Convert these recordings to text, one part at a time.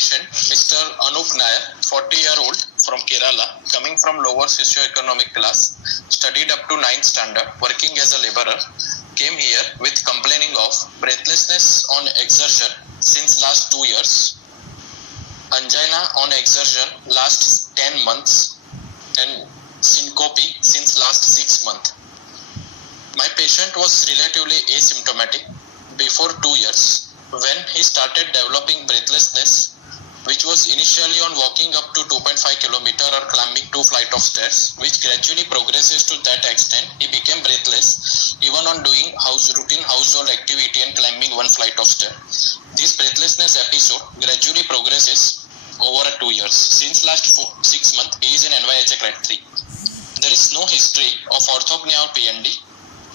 patient, Mr. Anup Nair, 40-year-old from Kerala, coming from lower socio-economic class, studied up to 9th standard, working as a laborer, came here with complaining of breathlessness on exertion since last 2 years, angina on exertion last 10 months, and syncope since last 6 months. My patient was relatively asymptomatic before 2 years when he started developing breathlessness, which was initially on walking up to 2.5 km or climbing 2 flights of stairs, which gradually progresses to that extent he became breathless even on doing routine household activity and climbing 1 flight of stairs. This breathlessness episode gradually progresses over 2 years. Since last 6 months, he is in NYHA grade 3. There is no history of orthopnea or PND.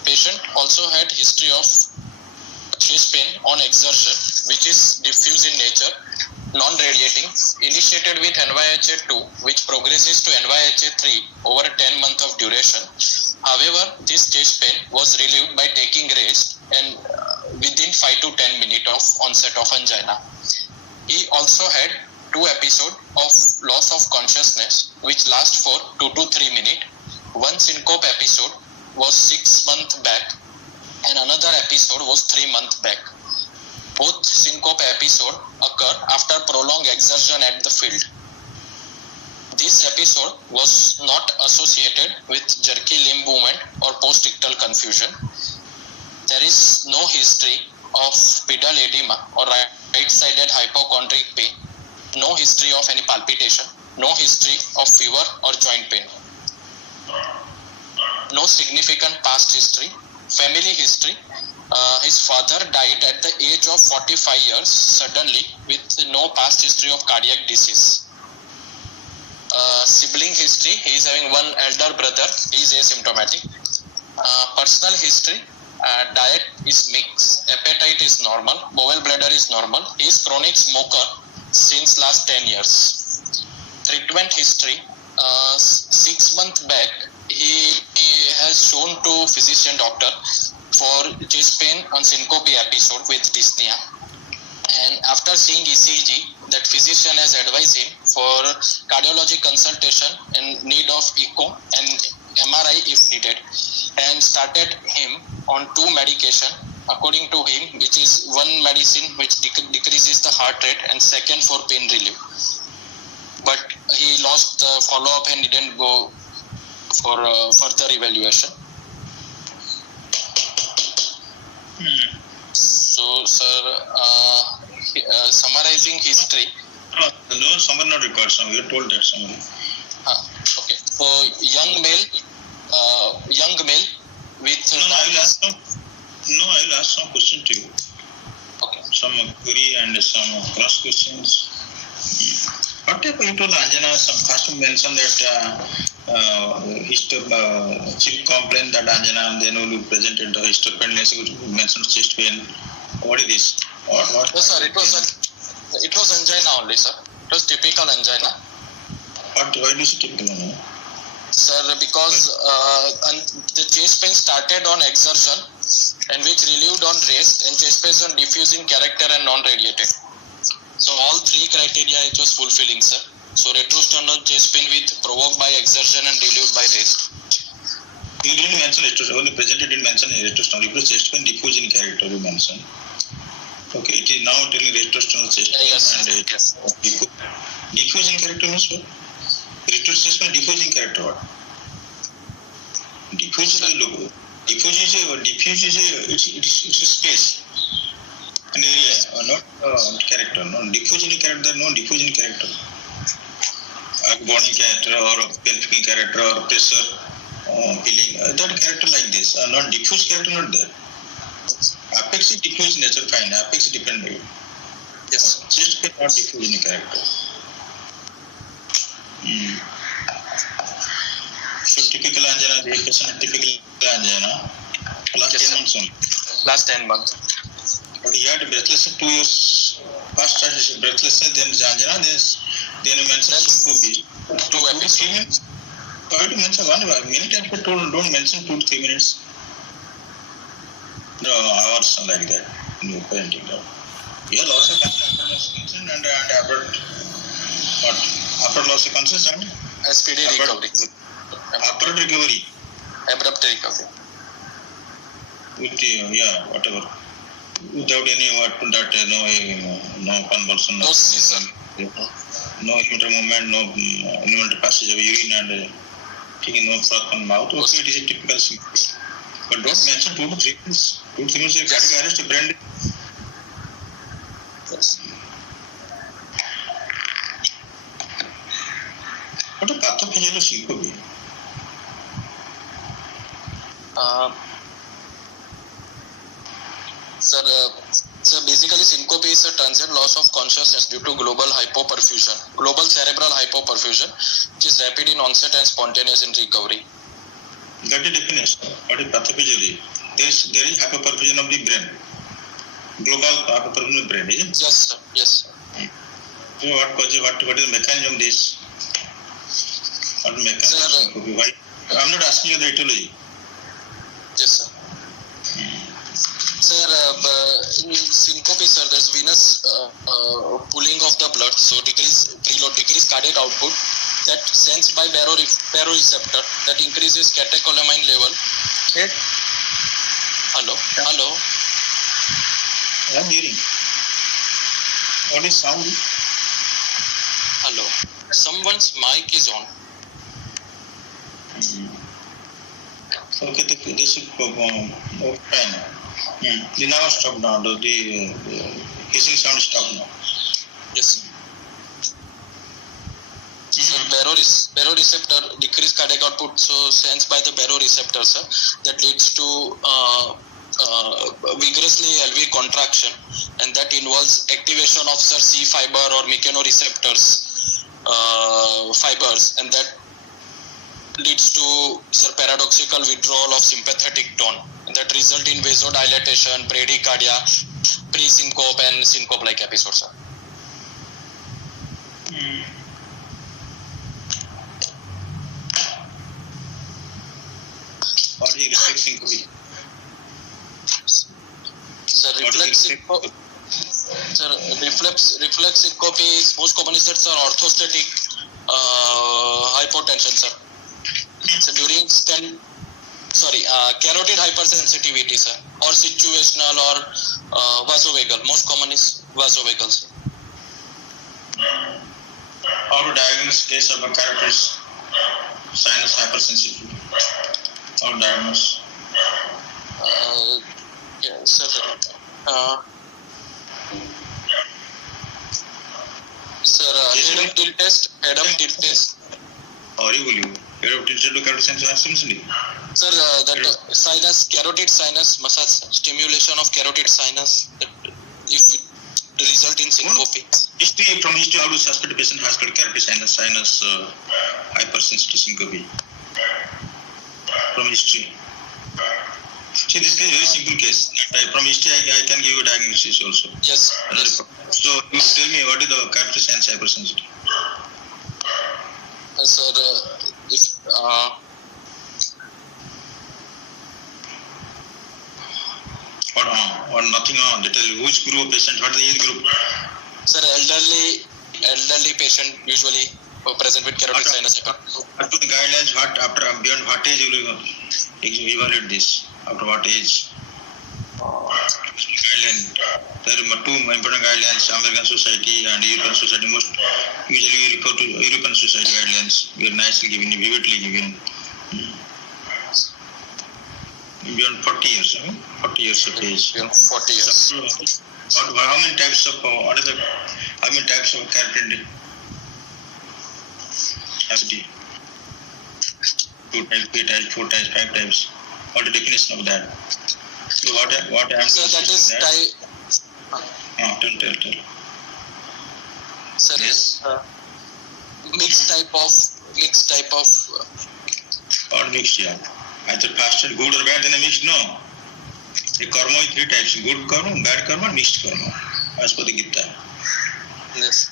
Patient also had history of chest pain on exertion, which is diffuse in nature, non-radiating, initiated with NYHA 2, which progresses to NYHA 3 over 10 months of duration. However, this chest pain was relieved by taking rest and within 5 to 10 minutes of onset of angina. He also had 2 episodes of loss of consciousness, which last for 2 to 3 minutes. One syncope episode was 6 months back and another episode was 3 months back. Both syncope episodes occur after prolonged exertion at the field. This episode was not associated with jerky limb movement or post-ictal confusion. There is no history of pedal edema or right-sided hypochondric pain, no history of any palpitation, no history of fever or joint pain. No significant past history. Family history. His father died at the age of 45 years suddenly with no past history of cardiac disease. Sibling history. He is having one elder brother. He is asymptomatic. Personal history. Diet is mixed. Appetite is normal. Bowel bladder is normal. He is chronic smoker since last 10 years. Treatment history. 6 months back, he has shown to physician doctor for chest pain on syncope episode with dyspnea, and after seeing ECG, that physician has advised him for cardiology consultation and need of echo and MRI if needed, and started him on 2 medication according to him, which is one medicine which decreases the heart rate and second for pain relief. But he lost the follow-up and didn't go for further evaluation. So, sir, summarizing history. No, summary not required. You told that summary. Okay. So, young male with. I will ask some question to you. Okay. Some query and some cross questions. What type you told angina? Some first mention that chief complained that angina, and then you presented the histopathology, which mentioned chest pain. What is this? What? No, sir. It was angina only, sir. It was typical angina. Why do you say typical angina? Sir, because the chest pain started on exertion and which relieved on rest, and chest pain is on diffuse in character and non-radiated. So all 3 criteria it was fulfilling, sir. So retrosternal chest pain with provoked by exertion and relieved by rest. You didn't mention retrosternal. When you presented, you didn't mention retrosternal. It was chest pain diffuse in character, you mentioned. Okay, it is now telling retrosternal chest pain. Yes. Diffuse in character means what? Retrosternal chest pain diffuse in character what? Diffuse is a space. An area, not character. No diffuse in character. No diffuse in character. A bony character or a pain character or pressure feeling. That character like this. Not diffuse character. Not there. Apex is diffuse nature. Fine. Apex is dependent. Yes. Chest pain not diffuse in character. So typical angina. The patient typical angina. Last 10 months only. Last 10 months. But he had breathlessness 2 years. First started breathlessness, then angina, then you mentioned syncope. 2 episodes. Why do you mention 1 hour? Many times I told don't mention 2 to 3 minutes. No, hours like that. No parenting. Yeah, loss of consent and abrupt what? Abrupt loss of consent and SPD recovery. abrupt recovery. Abrupt recovery. With yeah, whatever. Without any no convulsion, No season. no involuntary movement, no involuntary passage of urine and taking no froth from mouth. Okay, it is a typical symptom. But don't mention 2 to 3 months. 2 to 3 months, cardiac arrest, brain death. Yes. What a pathophysiological syncope. Sir, basically syncope is a transient loss of consciousness due to global cerebral hypoperfusion, which is rapid in onset and spontaneous in recovery. That is definition. What is pathophysiology? There is hypoperfusion of the brain. Global hypoperfusion of the brain, isn't it? Yes, sir. Yes, sir. So what is the mechanism of this? What mechanism of syncope? Why? I'm not asking you the etiology. Yes, sir. Sir, in syncope, sir, there's venous pooling of the blood, so decrease cardiac output that sensed by baroreceptor that increases catecholamine level. Yes. Hello. I'm hearing. What is sound? Hello. Someone's mic is on. Okay, this is fine. The now stop now. The hissing sound stop now. Yes, sir. So baroreceptor decreased cardiac output, so sensed by the baroreceptor, sir, that leads to vigorously LV contraction, and that involves activation of sir C fiber or mechanoreceptors fibers, and that leads to sir paradoxical withdrawal of sympathetic tone, and that result in vasodilatation, bradycardia, pre-syncope and syncope-like episodes, sir. What is reflex syncope? Sir, reflex syncope. Sir, reflex syncope is most commonly said, sir, orthostatic hypotension, sir. So during carotid hypersensitivity, sir, or situational or vasovagal. Most common is vasovagal, sir. How to diagnose case of a carotid sinus hypersensitivity? How to diagnose? Yeah, sir. Head up tilt test. Or you will head up tilt to carotid sinus hypersensitivity? Sir, that carotid sinus massage, stimulation of carotid sinus, that if it result in syncope. From history, how to suspect a patient has got carotid sinus hypersensitivity syncope? From history. See, this is a very simple case. From history, I can give you a diagnosis also. Yes. So, you tell me what is the carotid sinus hypersensitivity? Sir, if or nothing on. They tell you which group of patients, what is the age group? Sir, elderly patient usually present with carotid sinus. What are the guidelines? Beyond what age you will evaluate this? After what age? Guideline. There are 2 important guidelines: American Society and European Society. Most usually you refer to European Society guidelines. We are nicely given, vividly given. Beyond 40 years, 40 years of age. Beyond 40 years. How many types of carotid capacity? 2 types, 3 types, 4 types, 5 types. What is the definition of that? So what I am so that is tell. Sir, yes. Mixed type of. Or mixed, yeah. Either fasted, good or bad, then a mixed, no. The karma is 3 types: good karma, bad karma, mixed karma, as per the Gita. Yes.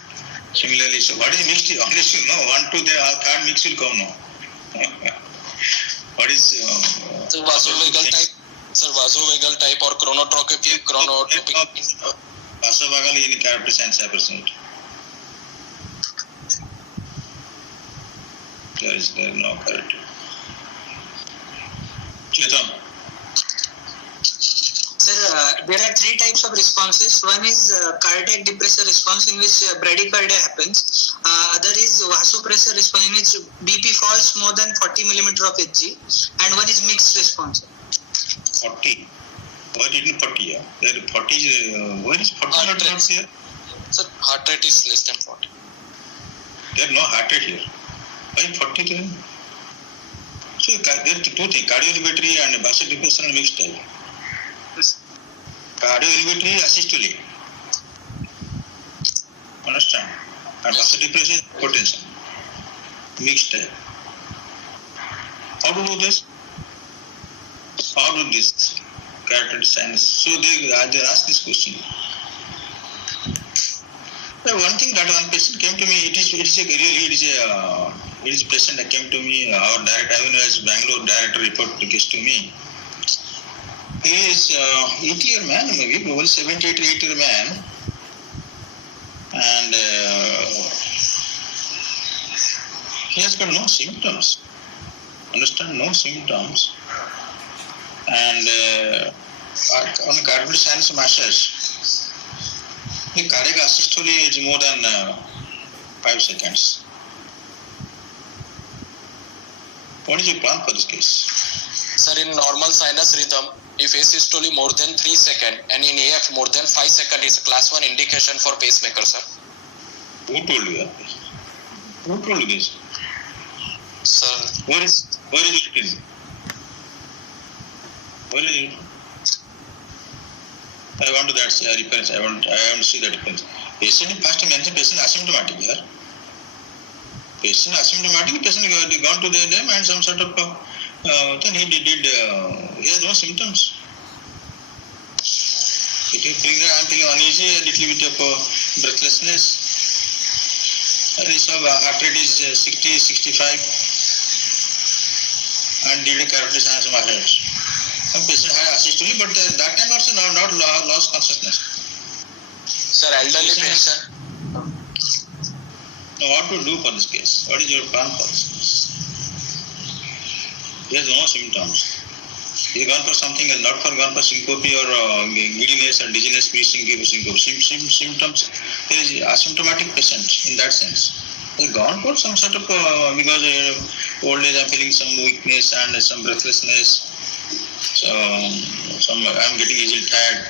Similarly, so what is mixed? Honestly, no. 1, 2, the third mix will come, no. What is vasovagal type? Sir, vasovagal type or chronotropic. vasovagal in character science hypersensitivity. There is no correct. Chetan. Sir, there are three types of responses. One is cardiac depressor response in which bradycardia happens. Other is vasopressor response in which BP falls more than 40 millimeter of Hg. And one is mixed response. 40. Why didn't 40? Yeah? There 40 is, where is 40 Heart not rate. here? Sir, heart rate is less than 40. There is no heart rate here. Why 40 then? So there are two things, cardioelevatory and vasodepressor mixed type. Cardioelevatory asystole. Understand? And vasodepressor is hypotension. Mixed type. How to do this? How do this? Character science. So they ask this question. One thing that one patient came to me, it is a patient that came to me, our director, even as Bangalore director report case to me. He is 80-year man, maybe, over 78 or 80-year man. And he has got no symptoms. Understand? No symptoms. And on cardiac science massage, the cardiac asystole is more than 5 seconds. What is your plan for this case? Sir, in normal sinus rhythm, if asystole more than 3 seconds and in AF more than 5 seconds is a class 1 indication for pacemaker, sir. Who told you that? Who told you this? Sir, Where is it written? Where is it? I want to that reference. I want to see that reference. Patient first mentioned patient asymptomatic here. Patient asymptomatic, patient gone to them and some sort of then he has no symptoms. If you think that I'm feeling uneasy, a little bit of breathlessness, heart rate is 60, 65, and did a cardiac science massage. Some patient had asystole, but that time also not lost consciousness. sir, elderly patient. Now, what to do for this case? What is your plan for this case? There is no symptoms. He gone for something else, not gone for syncope or giddiness or dizziness, syncope. Symptoms. There is asymptomatic patient in that sense. He gone for some sort of because old age, I'm feeling some weakness and some breathlessness. So I'm getting easily tired.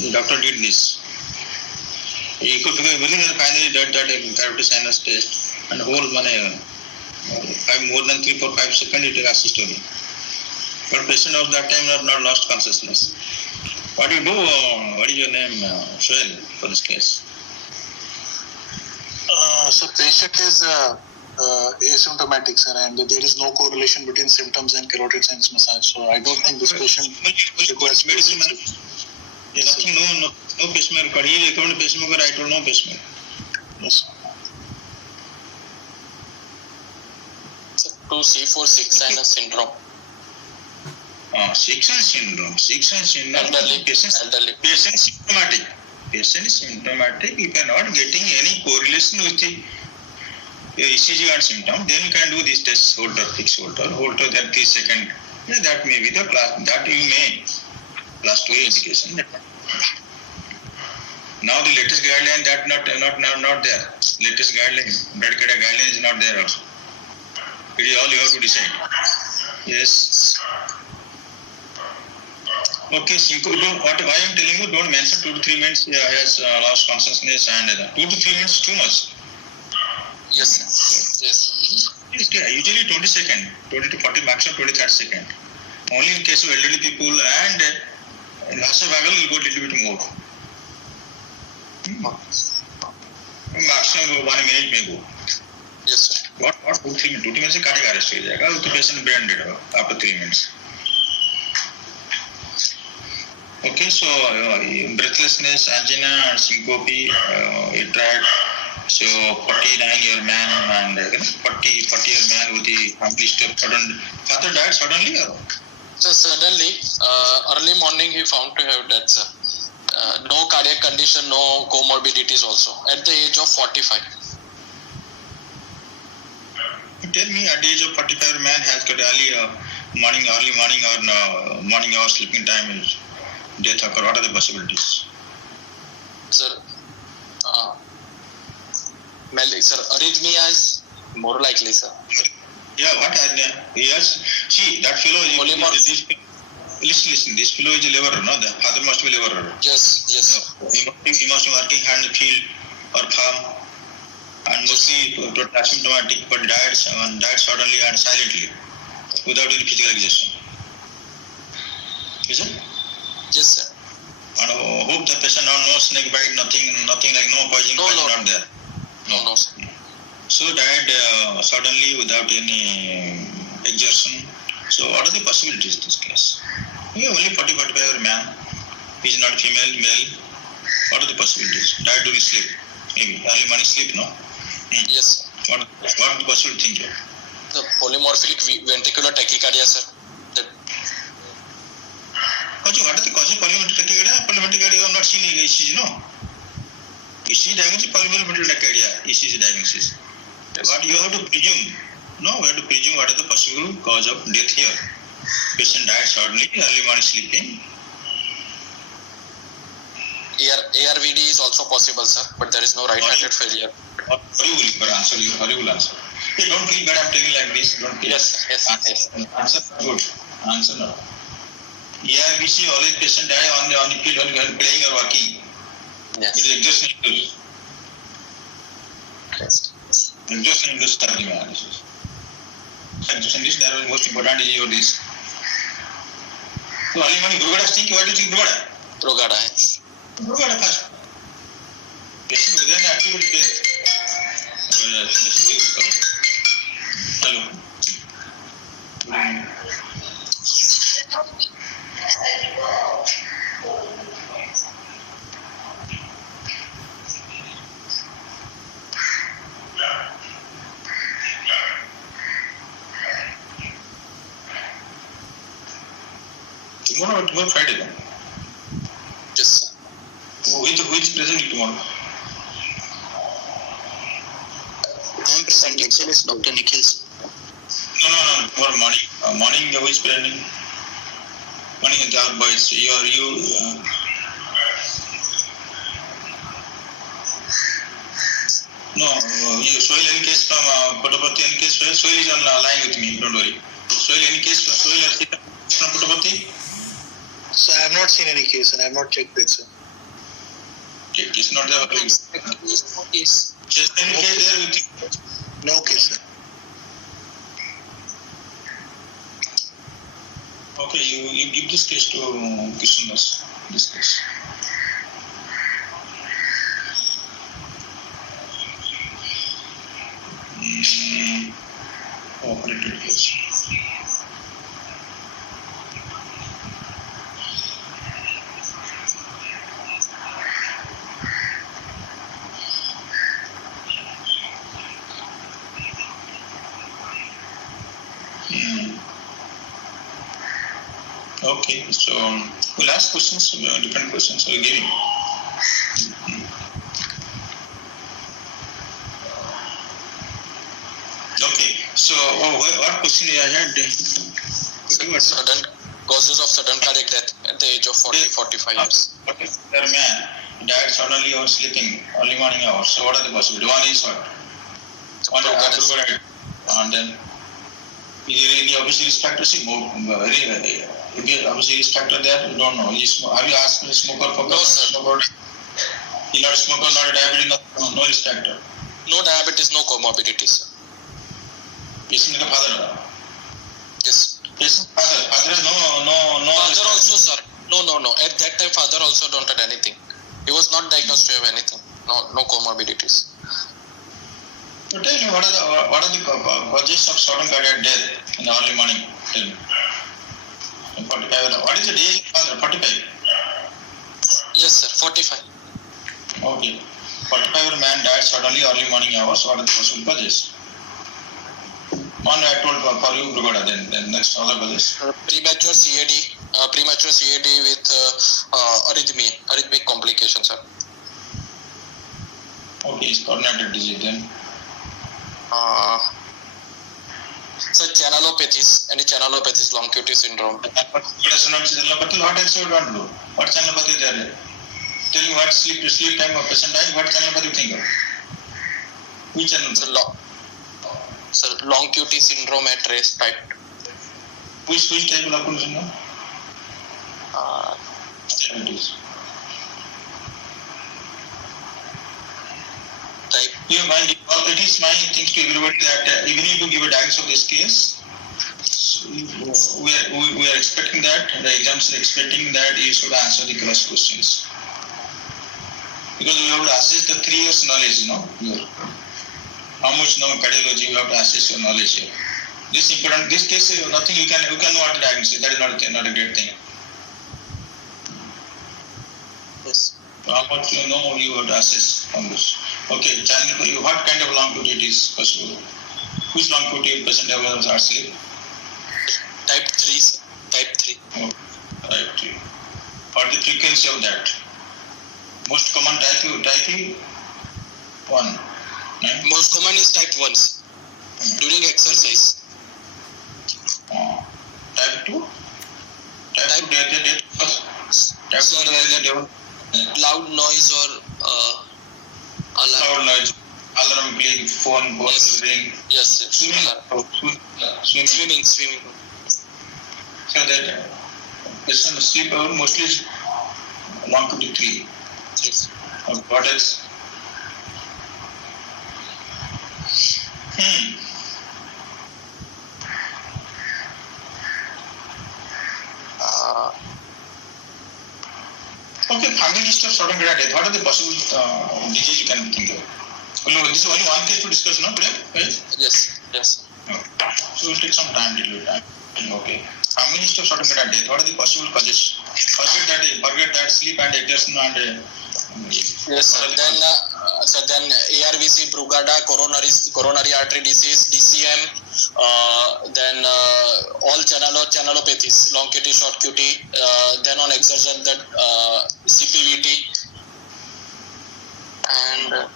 The doctor did this. He could finally that cardiac sinus test and whole more than 3, 4, 5 seconds it assystole. But patient of that time not lost consciousness. What do you do? What is your name, Shoel, for this case? So patient is asymptomatic, sir, and there is no correlation between symptoms and carotid sinus massage. So I don't think this patient requires medicine. Nothing, no pacemaker. He recommended pacemaker. I told no pacemaker. Yes. 2C4 sinus syndrome. 6 syndrome. Elderly. Patient symptomatic. Patient is symptomatic. You cannot getting any correlation with the ECG and symptom. Then you can do this test, fixed holter, that 3 seconds. Yeah, that may be the class. That you may class 2 indication. Now the latest guideline that not there. Latest guideline, bradycardia guideline is not there also. It is all you have to decide. Yes. Okay, syncope. What I am telling you, don't mention 2 to 3 minutes. He has lost consciousness and 2 to 3 minutes too much. Yes, sir. Yes. Usually 20 seconds, 20 to 40, maximum 23 seconds. Only in case of elderly people and vasovagal will go a little bit more. Maximum 1 minute may go. Yes, sir. What 2 3 minutes? 2 minutes से cardiac arrest हो जाएगा. तो patient brain dead होगा after 3 minutes. Okay, so breathlessness, angina, and syncope, it tried. So 49-year man and 40-year man with the family step sudden. Father died suddenly or? So suddenly, early morning he found to have death, sir. No cardiac condition, no comorbidities also. At the age of 45. Tell me, at the age of 45, a man has got early morning or morning hour sleeping time is death occur. What are the possibilities? Sir, sir, arrhythmia is more likely, sir. Yeah, what are they? Yes, see, that fellow is... Listen, this fellow is a laborer, no? The father must be a laborer. Yes. He must be working hand in the field or farm and mostly asymptomatic, but died suddenly and silently without any physical exertion. Is it? Yes, sir. And hope the patient no snake bite, nothing like no poison, not there. No, sir. So died suddenly without any exertion. So what are the possibilities in this case? Only 40-45 man. He is not female, male. What are the possibilities? Died during sleep. Maybe early morning sleep, no? Yes, sir. What are the possibilities? The polymorphic ventricular tachycardia, sir. What are the causes of polymorphic tachycardia? Polymorphic tachycardia, I have not seen ECG, no? ECG diagnosis, polymorphic tachycardia, ECG diagnosis. But you have to presume. No, we have to presume what is the possible cause of death here. Patient died suddenly, early morning sleeping. ARVD is also possible, sir, but there is no right-handed failure. Horrible answer. Hey, don't feel bad, I'm telling like this. Don't feel. Yes. Answer good. Answer no. ARVC, always patient die on the field when playing or working. Yes. It is exhaustion induced. Exhaustion induced cardiomyolysis. Exhaustion is the most important is your this. So early morning, Brugada think, what do you think Brugada? Brugada. Brugada first. Patient within activity death. Hello. Good evening. Tomorrow Friday then? Yes, sir. Who is presenting tomorrow? I am presenting, sir, is Dr. Nikhil. No. Tomorrow morning. Morning, who is presenting? Morning, the boys. You. No, Soil any case from Puttaparthi, any case. Soil is on line with me. Don't worry. Soil any case. Soil from Puttaparthi. So I have not seen any case and I have not checked that, sir. Okay, it's not there. Yes. Just any case there with you. No case, sir. Okay, you give this case to Krishnadas. This case. Operated case. Okay, so we'll ask questions, different questions. I'll give him. Okay, so what question I had? Sudden causes of sudden cardiac death at the age of 40-45 years. Their man died suddenly or sleeping early morning hours. So what are the possibilities? One is what? One is and then is there obviously risk factor? See, obviously risk factor there. You don't know. Have you asked the smoker for? No, sir. He's not a smoker, not a diabetic, no risk factor. No diabetes, no comorbidities, sir. Patient ka father. Yes. Patient father has no. Father also, sir. No. At that time, father also don't had anything. He was not diagnosed to have anything. No comorbidities. So tell me, what are the causes of sudden cardiac death in the early morning? Tell me. 45. What is the day father? 45. Yes, sir. 45. Okay. 45 man died suddenly early morning hours. What are the possible causes? One I told for you, Brugada, then next other causes. Premature CAD, premature CAD with arrhythmic complications, sir. Okay, it's coordinated disease then. So channelopathies, any channelopathies, long QT syndrome. What else you want to do? What channelopathy there? Tell me what sleep time of patient died. What channelopathy you think of? Which channel? So long QT syndrome at rest type. Which type of long QT syndrome? Type. You mind, it is my things to everybody that even if you give a diagnosis of this case, we are expecting that, the exams are expecting that you should answer the cross questions. Because we have to assess the 3 years knowledge, here. How much cardiology you have to assess your knowledge here. This case, nothing you can know what to diagnose. That is not a great thing. Yes. How much you know you have to assess on this. Okay, channel, what kind of long QT it is possible? Which long QT patient ever are sleep? Type 3. Type 3. Oh, type 3. What the frequency of that? Most common type 1. Most common is type 1s during exercise. Type 2? Type 2 loud noise or alarm. Loud noise, alarm playing, phone ring. Yes, swimming. So that patient sleep mostly is 1 to 3. Yes. What else? Okay, family list of sudden death. What are the possible disease you can think of? This is only one case to discuss, no? Today? Right? Yes. Okay. So we'll take some time, little time. Okay. Family list of sudden death. What are the possible causes? Forget that sleep and exertion and. Yes, sir. Then ARVC, Brugada, coronary artery disease, DCM, then all channelopathies, long QT, short QT, then on exertion that CPVT, and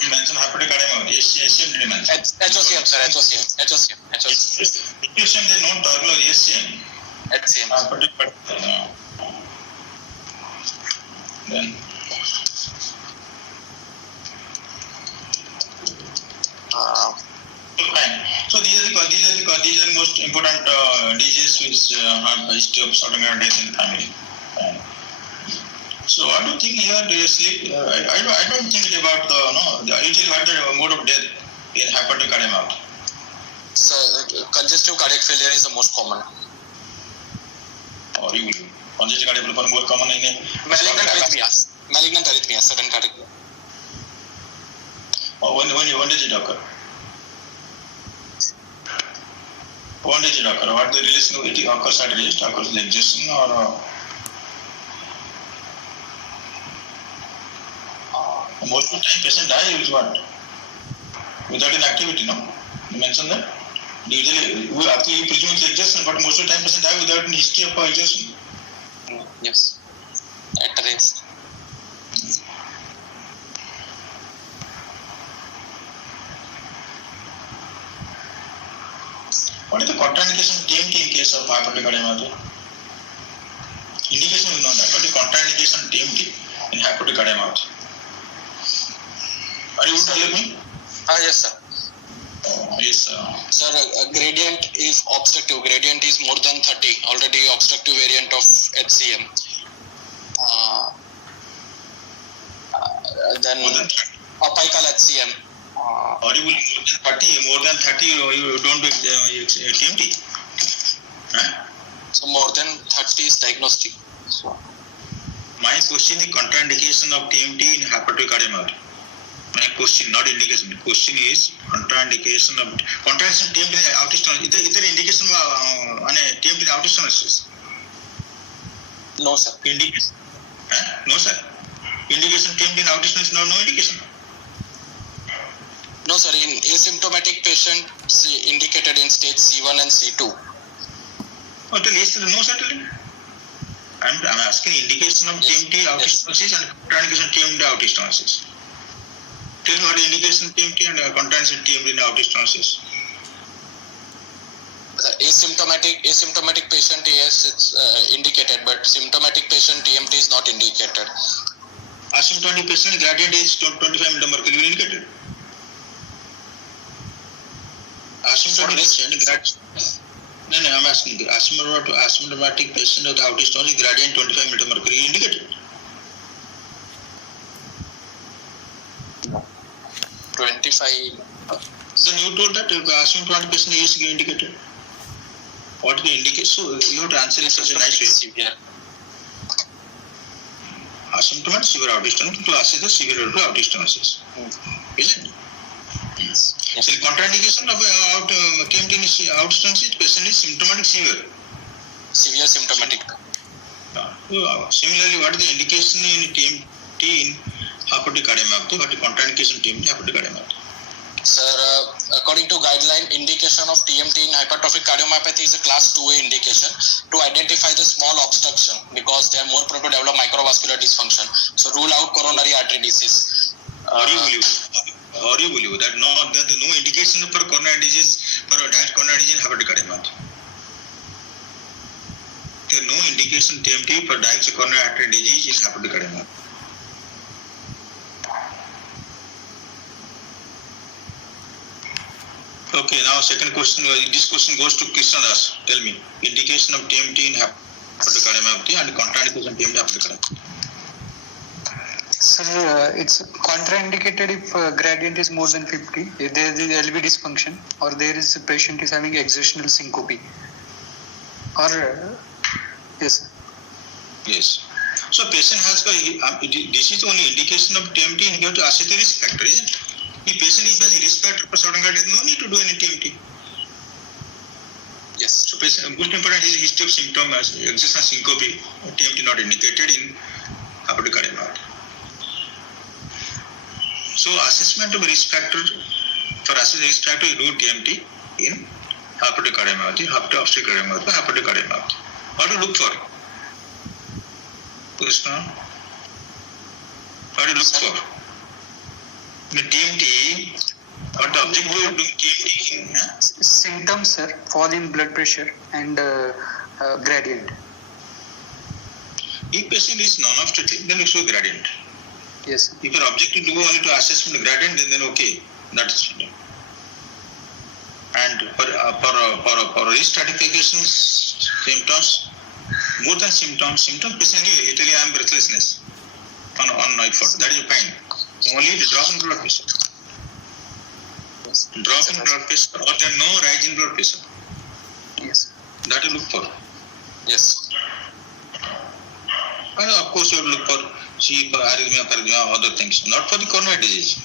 you mentioned hepatic cardiomyopathy. HCM did you mention? HOCM, sir. HOCM. HCM they don't talk about HCM. HCM. Then. Fine. So these are the most important diseases which have a history of sudden death in the family. So what do you think here? Do you sleep? I don't think about usually what the mode of death in hepatic cardiomyopathy. So congestive cardiac failure is the most common. Or you congestive cardiac failure more common in malignant arrhythmias, sudden cardiac. When does it occur? When does it occur? What the relation of it occurs at rest, occurs like exhaustion or most of the time patient die is what? Without an activity, no? You mentioned that? Usually, after you presume it's exhaustion, but most of the time patient die without any history of exhaustion. Yes. At rest. What is the contraindication of TMT in case of hepatic cardiomyopathy? Indication we know that, but the contraindication of TMT in hepatic cardiomyopathy. Are you able to hear me? Yes, sir. Yes, sir. Sir, gradient is obstructive. Gradient is more than 30. Already obstructive variant of HCM. Then apical HCM. Or you will more than 30, you don't do TMT. Huh? So more than 30 is diagnostic. So. My question is contraindication of TMT in hepatic cardiomyopathy. My question, not indication. The question is contraindication of TMT in aortic stenosis. Is there indication on a TMT in aortic stenosis? No, sir. Indication? No, sir. Indication TMT in aortic stenosis, no indication. No, sir. In asymptomatic patient indicated in stage C1 and C2. Oh, then yes, no, certainly. I'm asking indication of TMT outer stenosis and contraindication TMT outer stenosis. Tell me what indication TMT and contraindication TMT in outer stenosis. Asymptomatic patient, yes, it's indicated, but symptomatic patient TMT is not indicated. Asymptomatic patient gradient is 25 mm mercury indicated. Asymptomatic patient gradient. No, I'm asking asymptomatic patient with outer stenosis gradient 25 mm mercury indicated. 25. Then you told that asymptomatic patient is indicated. What is the indication? So you have to answer in such a nice way. Severe. Asymptomatic severe outer stenosis to assess the severe outer stenosis. Isn't it? Yes. So the contraindication of TMT in outer stenosis patient is symptomatic severe. Severe symptomatic. Similarly, what is the indication in TMT in hypertrophic cardiomyopathy? What is the contraindication in TMT in hypertrophic cardiomyopathy? Sir, according to guideline, indication of TMT in hypertrophic cardiomyopathy is a class 2A indication to identify the small obstruction because they are more prone to develop microvascular dysfunction. So rule out coronary artery disease. Or you believe that there is no indication for coronary disease for diagnosed coronary disease in hypertrophic cardiomyopathy. There is no indication TMT for diagnosed coronary artery disease in hypertrophic cardiomyopathy. Okay, now second question. This question goes to Krishna Das. Tell me, indication of TMT in hypertrophic cardiomyopathy and contraindication TMT hypertrophic cardiomyopathy. Sir, it's contraindicated if gradient is more than 50, if there is LV dysfunction, or there is a patient is having exertional syncope. Or, yes. Yes. So patient has, this is only indication of TMT and you have to assess the risk factor, isn't it? If patient is a risk factor for sudden cardiac, no need to do any TMT. Yes. So patient, most important is history of symptom as exertional syncope, TMT not indicated in hypertrophic cardiomyopathy. So assessment of risk factor, for assessing risk factor, you do TMT in hypertrophic cardiomyopathy, obstructive cardiomyopathy, hypertrophic cardiomyopathy. What to look for? Krishna? What to look for? The TMT, what the objective of doing TMT in? Symptoms, sir, fall in blood pressure and gradient. If patient is non-obstructive, then you show gradient. Yes. If your objective to go only to assessment gradient, then okay, that's it. And for risk stratification symptoms, more than symptoms patient anyway, Italy I am breathlessness on night for that is fine. Only the drop in blood pressure. Drop in blood pressure or there no rise in blood pressure. Yes. That you look for. Yes. And of course you look for arrhythmia, other things, not for the coronary disease.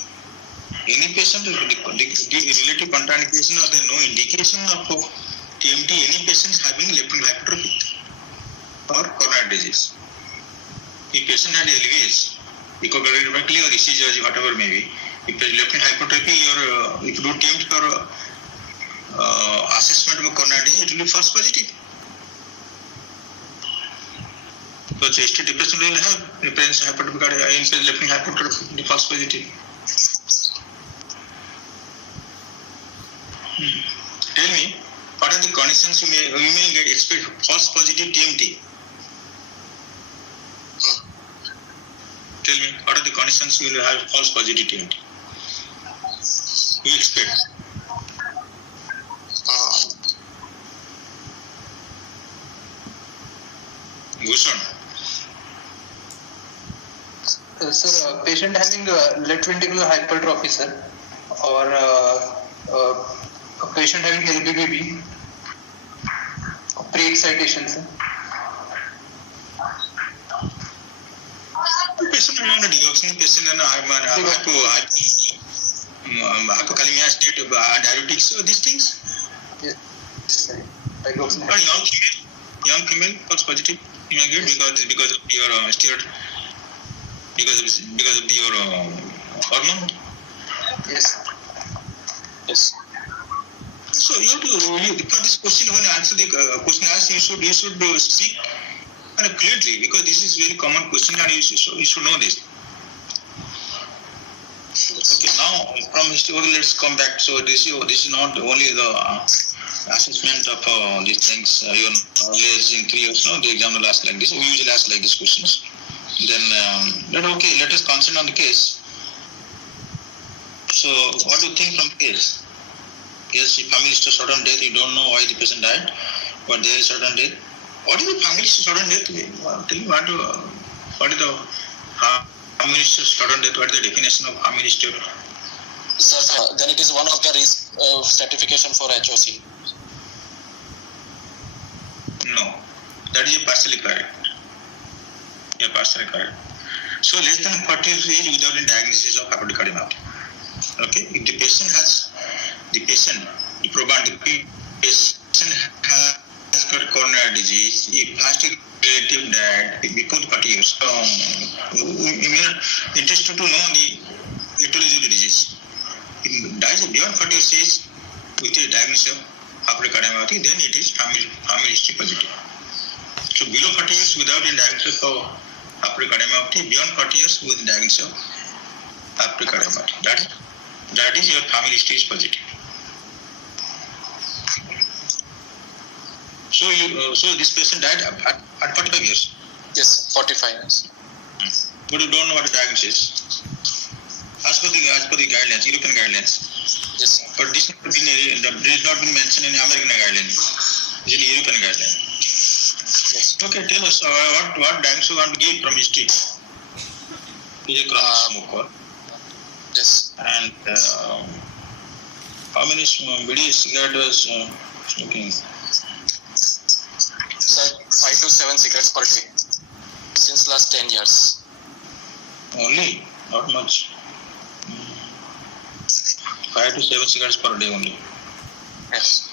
Any patient with relative contraindication or there no indication of TMT, any patient having left ventricular hypertrophy or coronary disease. If patient had LVS, echocardiography or ECG, whatever may be, if left ventricular hypertrophy or if you do TMT for assessment of coronary disease, it will be false positive. So chest depression will have reference hypertrophic left ventricular hypertrophy, false positive. Tell me, what are the conditions you may get expect false positive TMT? Tell me, what are the conditions you will have false positive TMT? You expect? Bhushan. Sir, patient having left ventricular hypertrophy, sir, or a patient having LBBB, pre-excitation, sir. Patient having deoxygen, patient hypokalemia state, diuretics, these things. Yes, sir. Digoxin. Young female false positive you may get because of your steroid, because of your hormone. Yes. Yes. So you have to for this question, when you answer the question asked, you should speak clearly, because this is very common question and you should know this. Okay, now from history, let's come back. So this is not only the assessment of these things. Your knowledge in 3 years, no, the exam will ask like this. We usually ask like these questions. Then, okay, let us concentrate on the case. So, what do you think from case? Yes, if family history sudden death, you don't know why the patient died, but there is sudden death. What is the family history sudden death? Tell me what is the family history sudden death? What is the definition of family history? Sir, then it is one of the risk certification for HOC. No, that is partially correct. Yeah, partially correct. So less than 40 years age without a diagnosis of aortic cardiomyopathy. Okay, if the patient, the patient has got coronary disease, if past relative died before 40 years, we are interested to know the etiology of the disease. If dies beyond 40 years age with a diagnosis of aortic cardiomyopathy, then it is family history positive. So below 40 years without a diagnosis of aortic cardiomyopathy, beyond 40 years with diagnosis of aortic cardiomyopathy, that is your family history is positive. So this patient died at 45 years. Yes, 45 years. But you don't know what the diagnosis is. As per the guidelines, European guidelines. Yes. But this is not been mentioned in American guidelines. It's in European guideline. Yes. Okay, tell us what diagnosis you want to give from history. He's a chronic smoker. Yes. And how many cigarette was smoking? Sir, 5 to 7 cigarettes per day since last 10 years. Only, not much. 5 to 7 cigarettes per day only. Yes.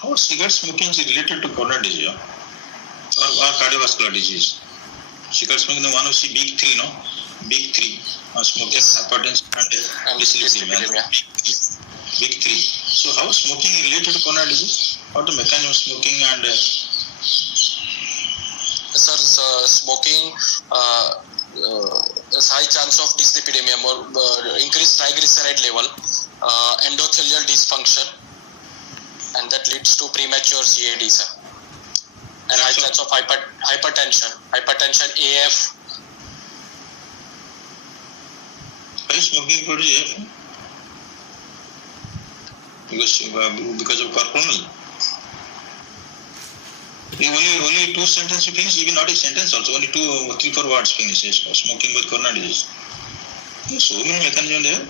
How cigarette smoking is related to coronary disease or cardiovascular disease? Cigarette smoking is one of the big three, no? Big three. Smoking, Yes. hypertension, and dyslipidemia. Big three. So how smoking is related to coronary disease? What the mechanism of smoking and Sir, smoking has high chance of dyslipidemia, more increased triglyceride level, endothelial dysfunction, and that leads to premature CAD, sir. And high chance of hypertension, AF. why smoking produces AF? Because of coronary. Only 2 sentences finish, even not a sentence also, only 3-4 words finishes. Smoking with coronary disease. There's so many mechanisms there.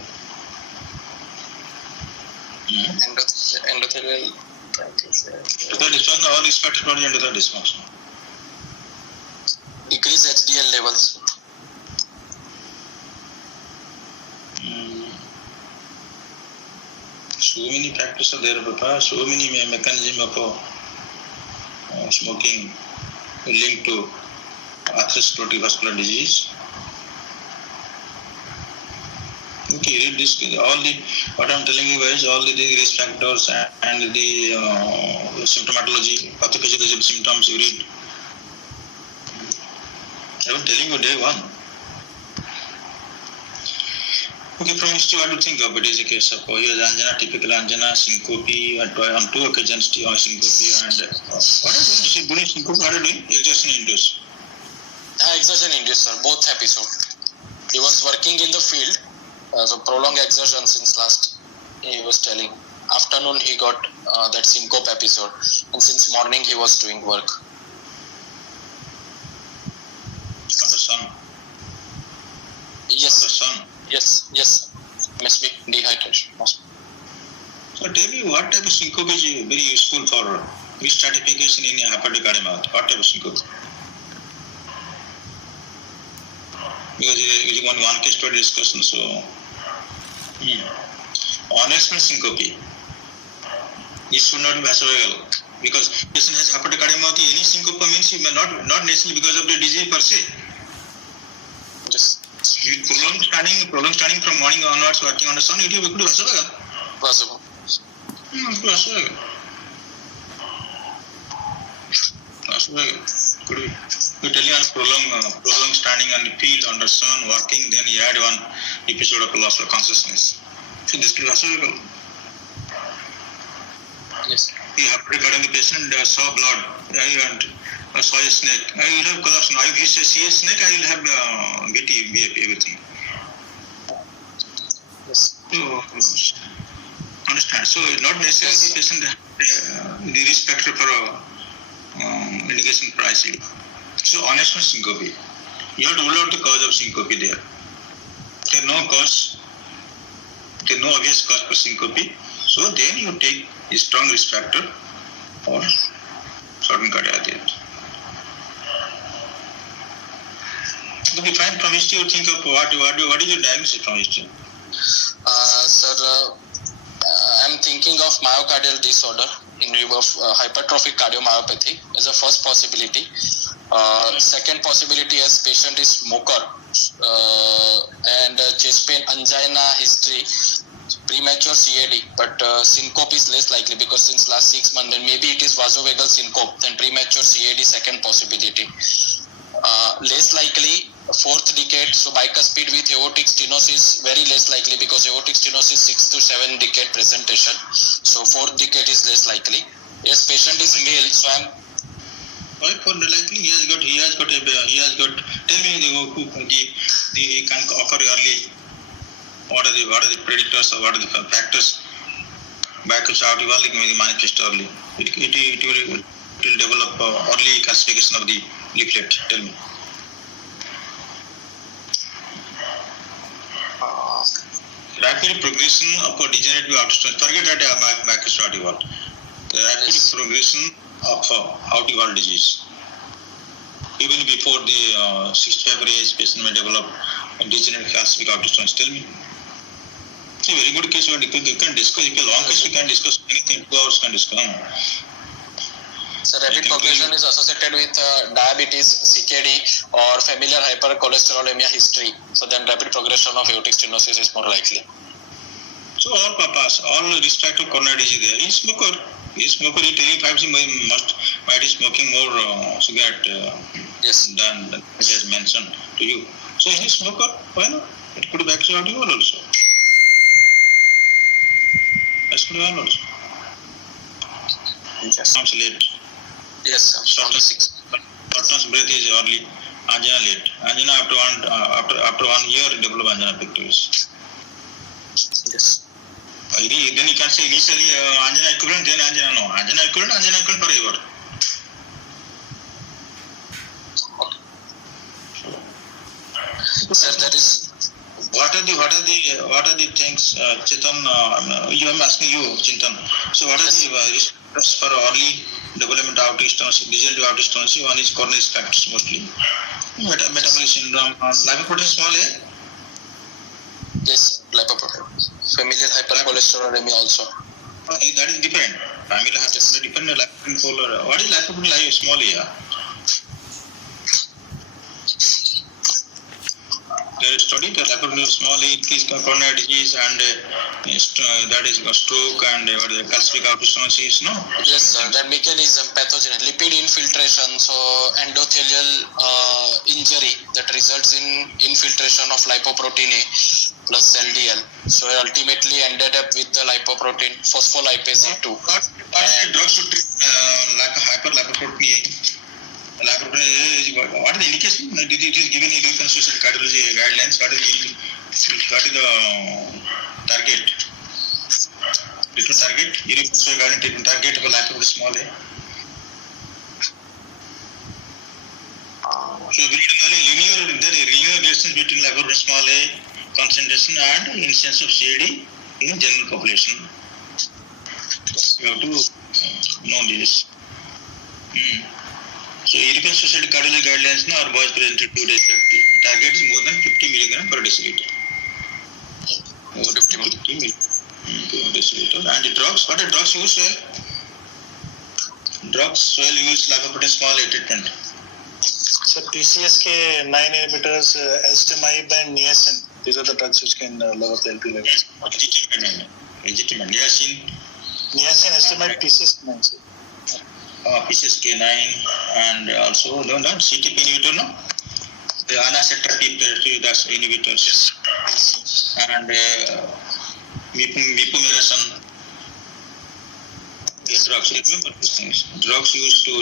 Endothelial. Endothelial dysfunction, all respected body endothelial dysfunction. Decrease HDL levels. So many factors are there, Papa. So many mechanisms of smoking linked to atherosclerotic vascular disease. Okay, read this. All the what I'm telling you guys, all the risk factors and the symptomatology, pathophysiology of symptoms. You read. I'm telling you day one. Okay, from history, what do you think of it? Is a case of angina, typical angina, syncope, on 2 occasions syncope, and what are you doing? Syncope, what are you doing? Exertion induced. Exertion induced, sir. Both episode. He was working in the field, so prolonged exertion since last. He was telling. Afternoon he got that syncope episode, and since morning he was doing work. On the sun. Yes. The sun. Yes. Must be dehydration. So tell me, what type of syncope is very useful for stratification in hepatic cardiomyopathy? What type of syncope? Because it is one case study discussion, so unexplained syncope. This should not be vasovagal, because patient has hepatic cardiomyopathy. Any syncope means not necessarily because of the disease per se. Just prolonged standing from morning onwards, working on the sun, it will be good. Possible. Could you tell us prolonged standing on the field under sun, working, then you add one episode of loss of consciousness. So this could also be. Yes. You have recording the patient saw blood, and saw a snake. I will have collapse. Now if you see a snake, I will have BAP, everything. Yes. So understand. So not necessarily the patient the risk factor for indication pricing. So honest syncope. You have to rule out the cause of syncope there. There is no cause. There is no obvious cause for syncope. So then you take a strong risk factor or certain cardiac death. Okay, fine. From history, you think of what is your diagnosis from history? Sir, I'm thinking of myocardial disorder in view of hypertrophic cardiomyopathy as a first possibility. Second possibility as patient is smoker and chest pain, angina history, premature CAD, but syncope is less likely because since last 6 months, then maybe it is vasovagal syncope, then premature CAD second possibility. Less likely fourth decade, so bicuspid with aortic stenosis, very less likely because aortic stenosis 6 to 7 decade presentation. So fourth decade is less likely. Yes, patient is male, so I'm. Why for likely he has got. Tell me the can occur early. What are the predictors or what are the factors? Bicuspid aortic will manifest early. It will develop early calcification of the leaflet. Tell me. Rapid progression of a degenerative aortic stenosis. Forget that bicuspid aortic valve. The rapid progression of aortic valve disease. Even before the 65 age, patient may develop degenerative calcific aortic stenosis. Tell me. It's a very good case. You can discuss. If a long case, you can discuss anything. 2 hours can discuss. So rapid progression is associated with diabetes, CKD, or familial hypercholesterolemia history. So then rapid progression of aortic stenosis is more likely. So all papas, all risk factor coronary disease there. He's smoker. He's telling 5 might be smoking more cigarette Yes. than it has mentioned to you. So he's smoker. Why not? It could be actually also. That could be also. Yes. Comes late. Yes, sir. Short-term breath is early. Angina late. Angina after 1 year develop angina pectoris. Yes. Then you can say initially angina equivalent, then angina no. Angina equivalent forever. Sir, that is. What are the things, Chetan? I'm asking you, Chintan. So what are the risk factors for early development of aortic stenosis, degenerative aortic stenosis? One is coronary factors mostly. Metabolic syndrome, lipoprotein small a. Yes, lipoprotein. Familial hypercholesterolemia also. That is different. Familial hypercholesterolemia different. Lipoprotein. What is lipoprotein small a? They studied the lipoprotein small a increased coronary disease and that is stroke and what is the calcific aortic stenosis. No. Yes, sir. That mechanism, pathogen, lipid infiltration, so endothelial injury that results in infiltration of lipoprotein A plus LDL. So ultimately ended up with the lipoprotein phospholipase A2. What drugs to treat hyperlipoproteinemia? What is the indication? It is given in reconstruction cardiology guidelines. What is the target? Treatment target? Reconstruction guideline treatment target for lipoprotein small a. So linear relations between lipoprotein small a concentration and incidence of CAD in general population. You have to know this. So European Society Cardiology guidelines now are boys presented to respective. Target is more than 50 milligram per deciliter. 50 milligram per deciliter. And the drugs, what are drugs used? Drugs well used lipoprotein small a treatment. So PCSK9 inhibitors, estimab and niacin. These are the drugs which can lower the LP levels. Legitimate. Niacin, estimab, PCSK9. Sir. PCSK9 and also not CTP inhibitor, no? The anacetrapib, that's inhibitors. And mipomycin. The drugs, remember these things. Drugs used to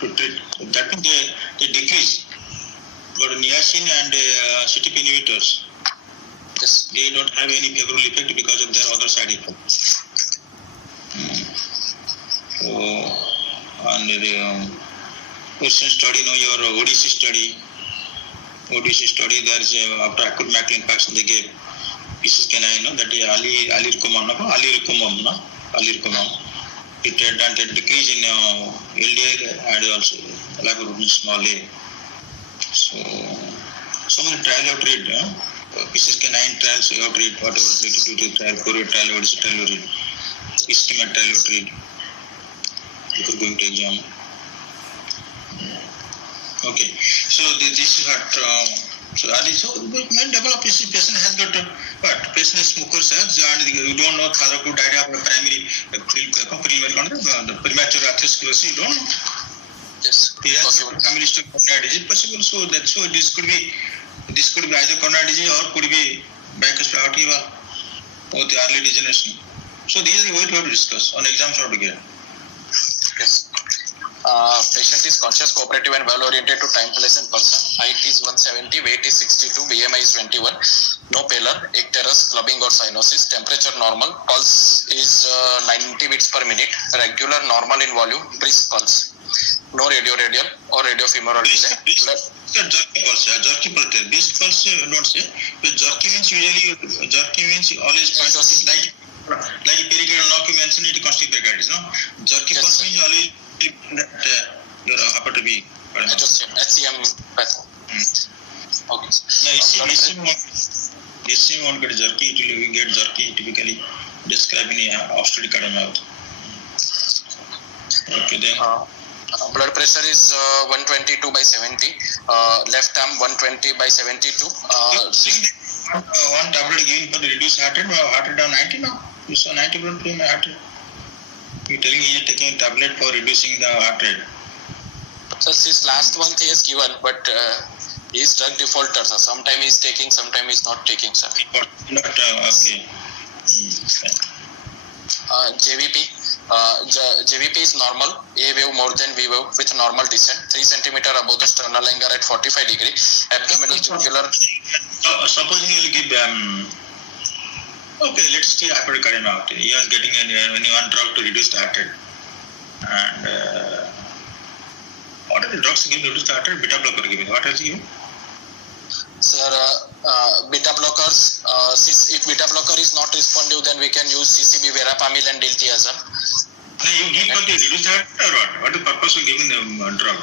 treat, that means they decrease. But niacin and CTP inhibitors, they don't have any favorable effect because of their other side effects. So, and the question study, your ODC study, there is after acute macular infarction, they gave PCSK9, that is aliricumab, it and it decrease in LDL and also lipoprotein small a. So many trial have read, PCSK9 trials you have read, whatever 22 trial, 4 trial, what is trial you read, estimate trial you read before going to exam. Okay, so this is what so when develop patient has got what patient is smoker and you don't know who died of primary the premature atherosclerosis, you don't know. Yes, possible. Family history of coronary disease possible, so this could be either coronary disease or could be bicuspid aorta or the early degeneration. So these are the way to discuss on exams how to get. Yes. Patient is conscious, cooperative and well oriented to time, place and person. Height is 170, weight is 62, BMI is 21. No pallor, icterus, clubbing or cyanosis. Temperature normal. Pulse is 90 beats per minute. Regular, normal in volume. Brisk pulse. No radial or radiofemoral delay. Jerky pulse. Brisk pulse, don't say. But jerky means always like pericardial knock you mentioned it constipated pericarditis, no? Jerky pulse means always that your upper to be HCM path. Okay. HCM won't get jerky, it will get jerky typically described in obstetric cardiomyopathy. Okay, then. Blood pressure is 122 by 70. Left arm 120 by 72. One tablet given for the reduced heart rate down 90 now. You saw 90 blood pressure my heart rate. You're telling he is taking a tablet for reducing the heart rate. So this last month he has given, but he is drug defaulter. So sometime he is taking, sometime he is not taking, sir. Not okay. JVP. JVP is normal, A wave more than V wave with normal descent, 3 cm above the sternal angle at 45 degrees, abdominal jugular. Supposing you will give okay, let's see hypercardiomyopathy. He was getting one drug to reduce the heart rate. And what are the drugs given to reduce the heart rate? Beta blocker given. What else given? Sir, beta blockers, if beta blocker is not responsive, then we can use CCB, verapamil and diltiazem. No, you give for the reduced heart rate or what? What is the purpose of giving the drug?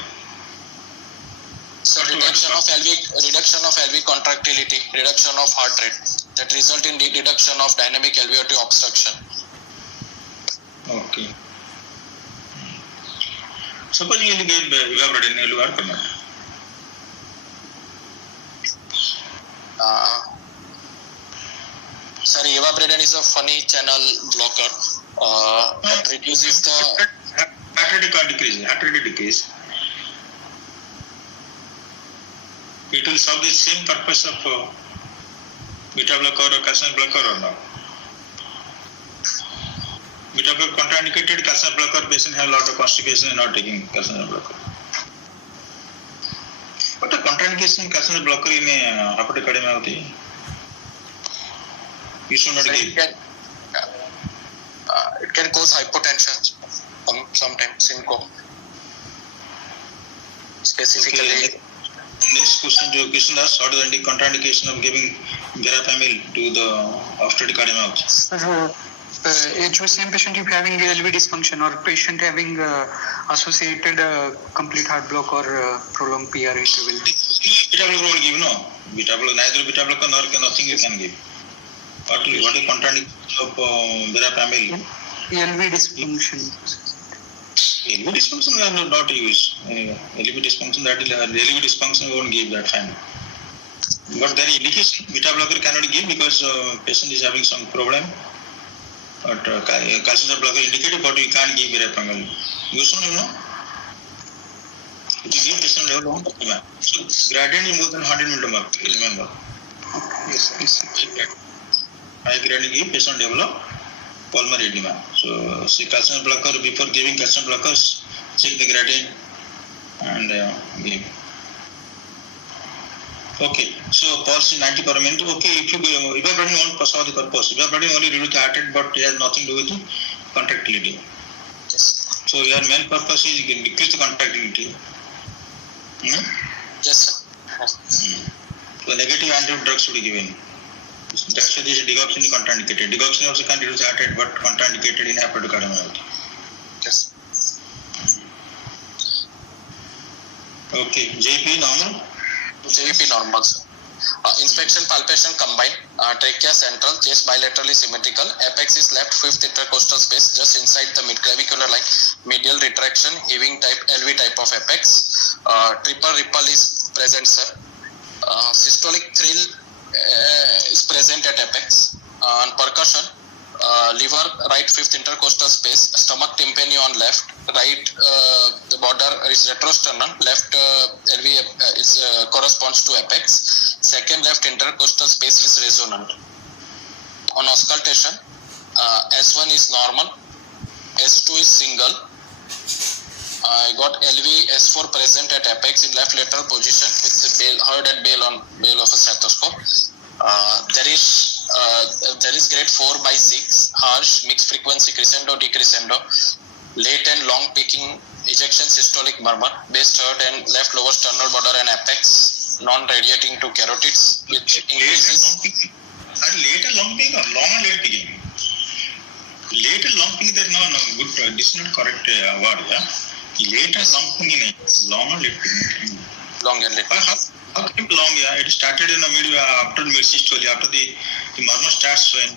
So reduction of LV contractility, reduction of heart rate, that result in reduction of dynamic alveolar obstruction. Okay. Suppose you give evaporated, you will work or not? Sir, evaporated is a funny channel blocker. That reduces the heart rate can't decrease. Heart rate decrease. It will serve the same purpose of beta blocker or calcium blocker or not? Beta blocker contraindicated, calcium blocker patient have a lot of constipation and not taking calcium blocker. What a contraindication calcium blocker in a hepatic cardiomyopathy? You should not give. It can cause hypotension, sometimes syncope. Specifically. Okay. Next question to question is what is the contraindication of giving verapamil to the obstetric cardiomyopathy? HOCM patient if having LV dysfunction or patient having associated complete heart block or prolonged PR interval. Beta blocker won't give, no? Beta blocker, neither beta blocker nor nothing you can give. What is contraindication of verapamil? LV dysfunction. LV dysfunction will not use. LV dysfunction, that is LV dysfunction won't give that time. But there is indication beta blocker cannot give because patient is having some problem. But calcium blocker indicated, but you can't give verapamil. You know. If you give patient level 1, so gradient is more than 100 mmHg. Remember. Yes, sir. High gradient give patient develop pulmonary edema. So see calcium blocker, before giving calcium blockers, check the gradient and give. Okay, so pulse is 90 per minute. Okay, if you evaporating won't pass out the purpose. Evaporating only reduce the heart rate, but it has nothing to do with the contractility. Yes. So your main purpose is decrease the contractility. Yes, sir. Yes. So negative antidote drugs should be given. That's why this digoxin is contraindicated. Digoxin also can reduce the heart rate, but contraindicated in hepatic cardiomyopathy. Yes. Okay, JP normal. JEP normal, sir. Inspection palpation combined, trachea central, chest bilaterally symmetrical, apex is left fifth intercostal space just inside the midclavicular line, medial retraction, heaving type, LV type of apex, triple ripple is present, sir. Systolic thrill is present at apex. On percussion, liver right fifth intercostal space, stomach tympani on left, right the border is retrosternal, left LV is corresponds to apex, second left intercostal space is resonant. On auscultation, S1 is normal, S2 is single. I got LV S4 present at apex in left lateral position with the bail, heard at bail of a stethoscope. There is grade 4/6, harsh, mixed frequency crescendo decrescendo, late and long peaking ejection systolic murmur, base third and left lower sternal border and apex, non-radiating to carotids, which increases. Late and long peaking or long and late peaking? Late and long peaking, there is no good, this is not correct word, yeah? Late and long peaking, long and late peaking. Long and late. How come long? Yeah, it started in after mid systole, after the murmur starts when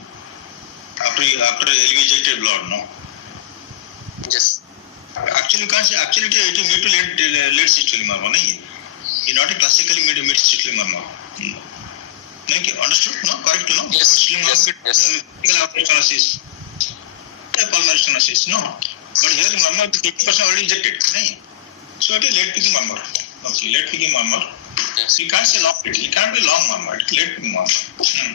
after LV ejected blood, no? Yes. Actually, you can't say. Actually, it is mid to late systole murmur, no? It's not a classically mid systole murmur. Thank you. Understood? No, correct? No. Yes. Yes. Stenosis. Pulmonary stenosis. No. But here the murmur 50% already ejected, no? So it is late peaking murmur. Okay, late peaking murmur. Yes. You can't say long. It can't be long murmur. It's late peaking murmur. Okay.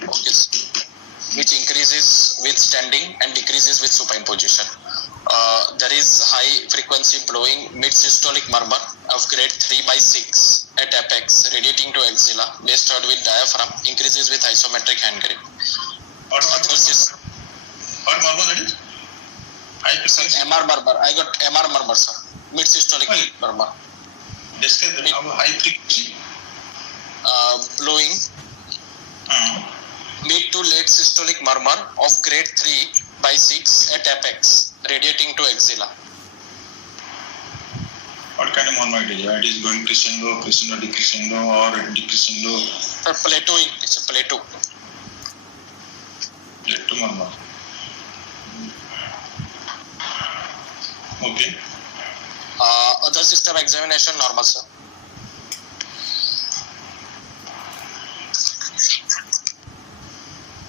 Which increases with standing and decreases with supine position. There is high frequency blowing mid systolic murmur of grade 3/6 at apex, radiating to axilla, base third with diaphragm, increases with isometric hand grip. What murmur that is? High frequency. MR murmur. I got MR murmur, sir. Mid systolic murmur. Describe the high frequency. Blowing mid to late systolic murmur of grade 3/6 at apex, radiating to axilla. What kind of murmur it is? It is going crescendo, decrescendo, or decrescendo? Plateauing. It's a plateau. Plateau murmur. Okay. Other system examination normal, sir.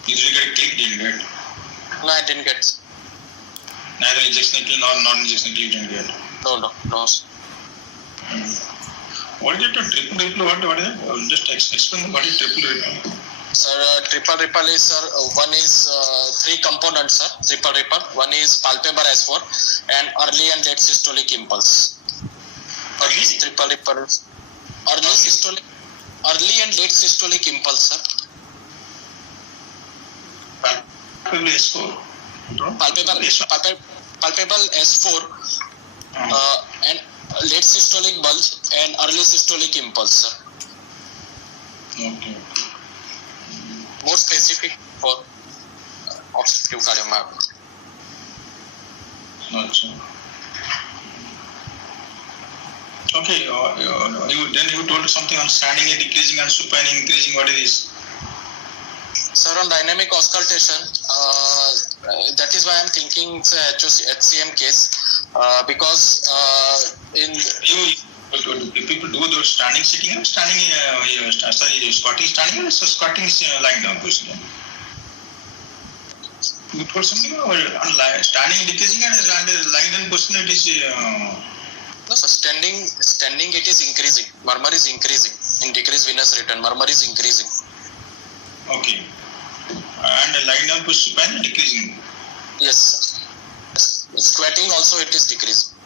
Did you get click? Didn't get? No, I didn't get. Neither injection nor non-injection you didn't get. No. What is it? Triple ripple? What is it? Just explain what is triple ripple. Sir, triple ripple is, sir, one is 3 components, sir. Triple ripple. One is palpebral S4 and early and late systolic impulse. Early? Triple ripple. Early and late systolic impulse, sir. Palpebral S4. Palpebral S4 and late systolic pulse and early systolic impulse, sir. Okay. More specific for obstructive cardiomyopathy. Gotcha. Okay, then you told something on standing and decreasing and supine increasing. What is this? Sir, on dynamic auscultation, that is why I'm thinking it's a HCM case. Because in People do those standing sitting and standing squatting standing or squatting is lying down position. You told something about standing decreasing and lying down position it is no, so standing it is increasing. Murmur is increasing. In decreased venous return, murmur is increasing. okay. And lying down position decreasing. Yes, sir. Squatting also it is decreasing.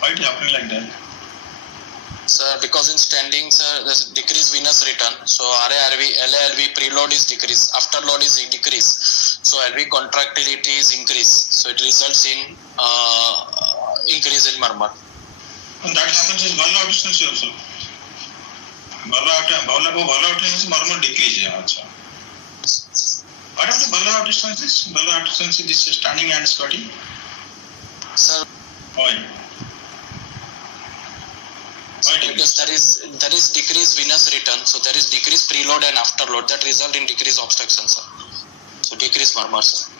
Why it is happening like that? Sir, because in standing, sir, there's decreased venous return. So RA-RV, LA-LV preload is decreased. Afterload is decreased. So LV contractility is increased. So it results in increase in murmur. And that happens in bowel obstruction also. Bowel obstruction murmur decrease. What are the bowel obstructions? Bowel obstruction is standing and squatting. Sir, Why? because there is decreased venous return, so there is decreased preload and afterload that result in decreased obstruction, sir. So decreased murmur, sir.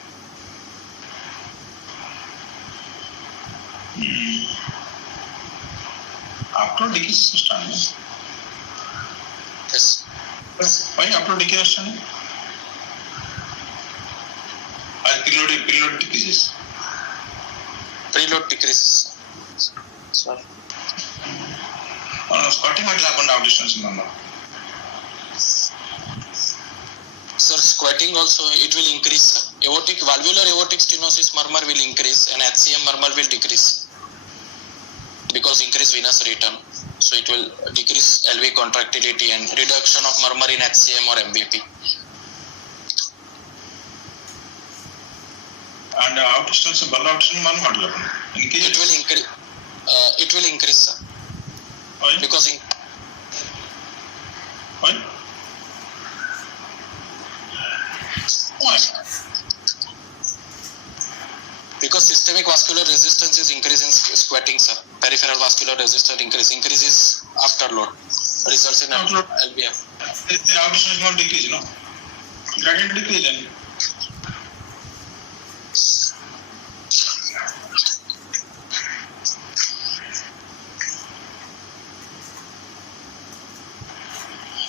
After decrease standing. Yes. Why after decrease standing? As preload decreases. Preload decreases, sir. Squatting what will happen to distance murmur? Sir, squatting also it will increase, sir. Valvular aortic stenosis murmur will increase and HCM murmur will decrease because increased venous return. So it will decrease LV contractility and reduction of murmur in HCM or MVP. And out distance bowel obstruction murmur what will happen? Increase? It will increase. It will increase, sir. Why? Because Why? Why? because systemic vascular resistance is increasing squatting, sir. Peripheral vascular resistance increases afterload, results in LVF. The out distance not decrease, no? Gradient decrease then.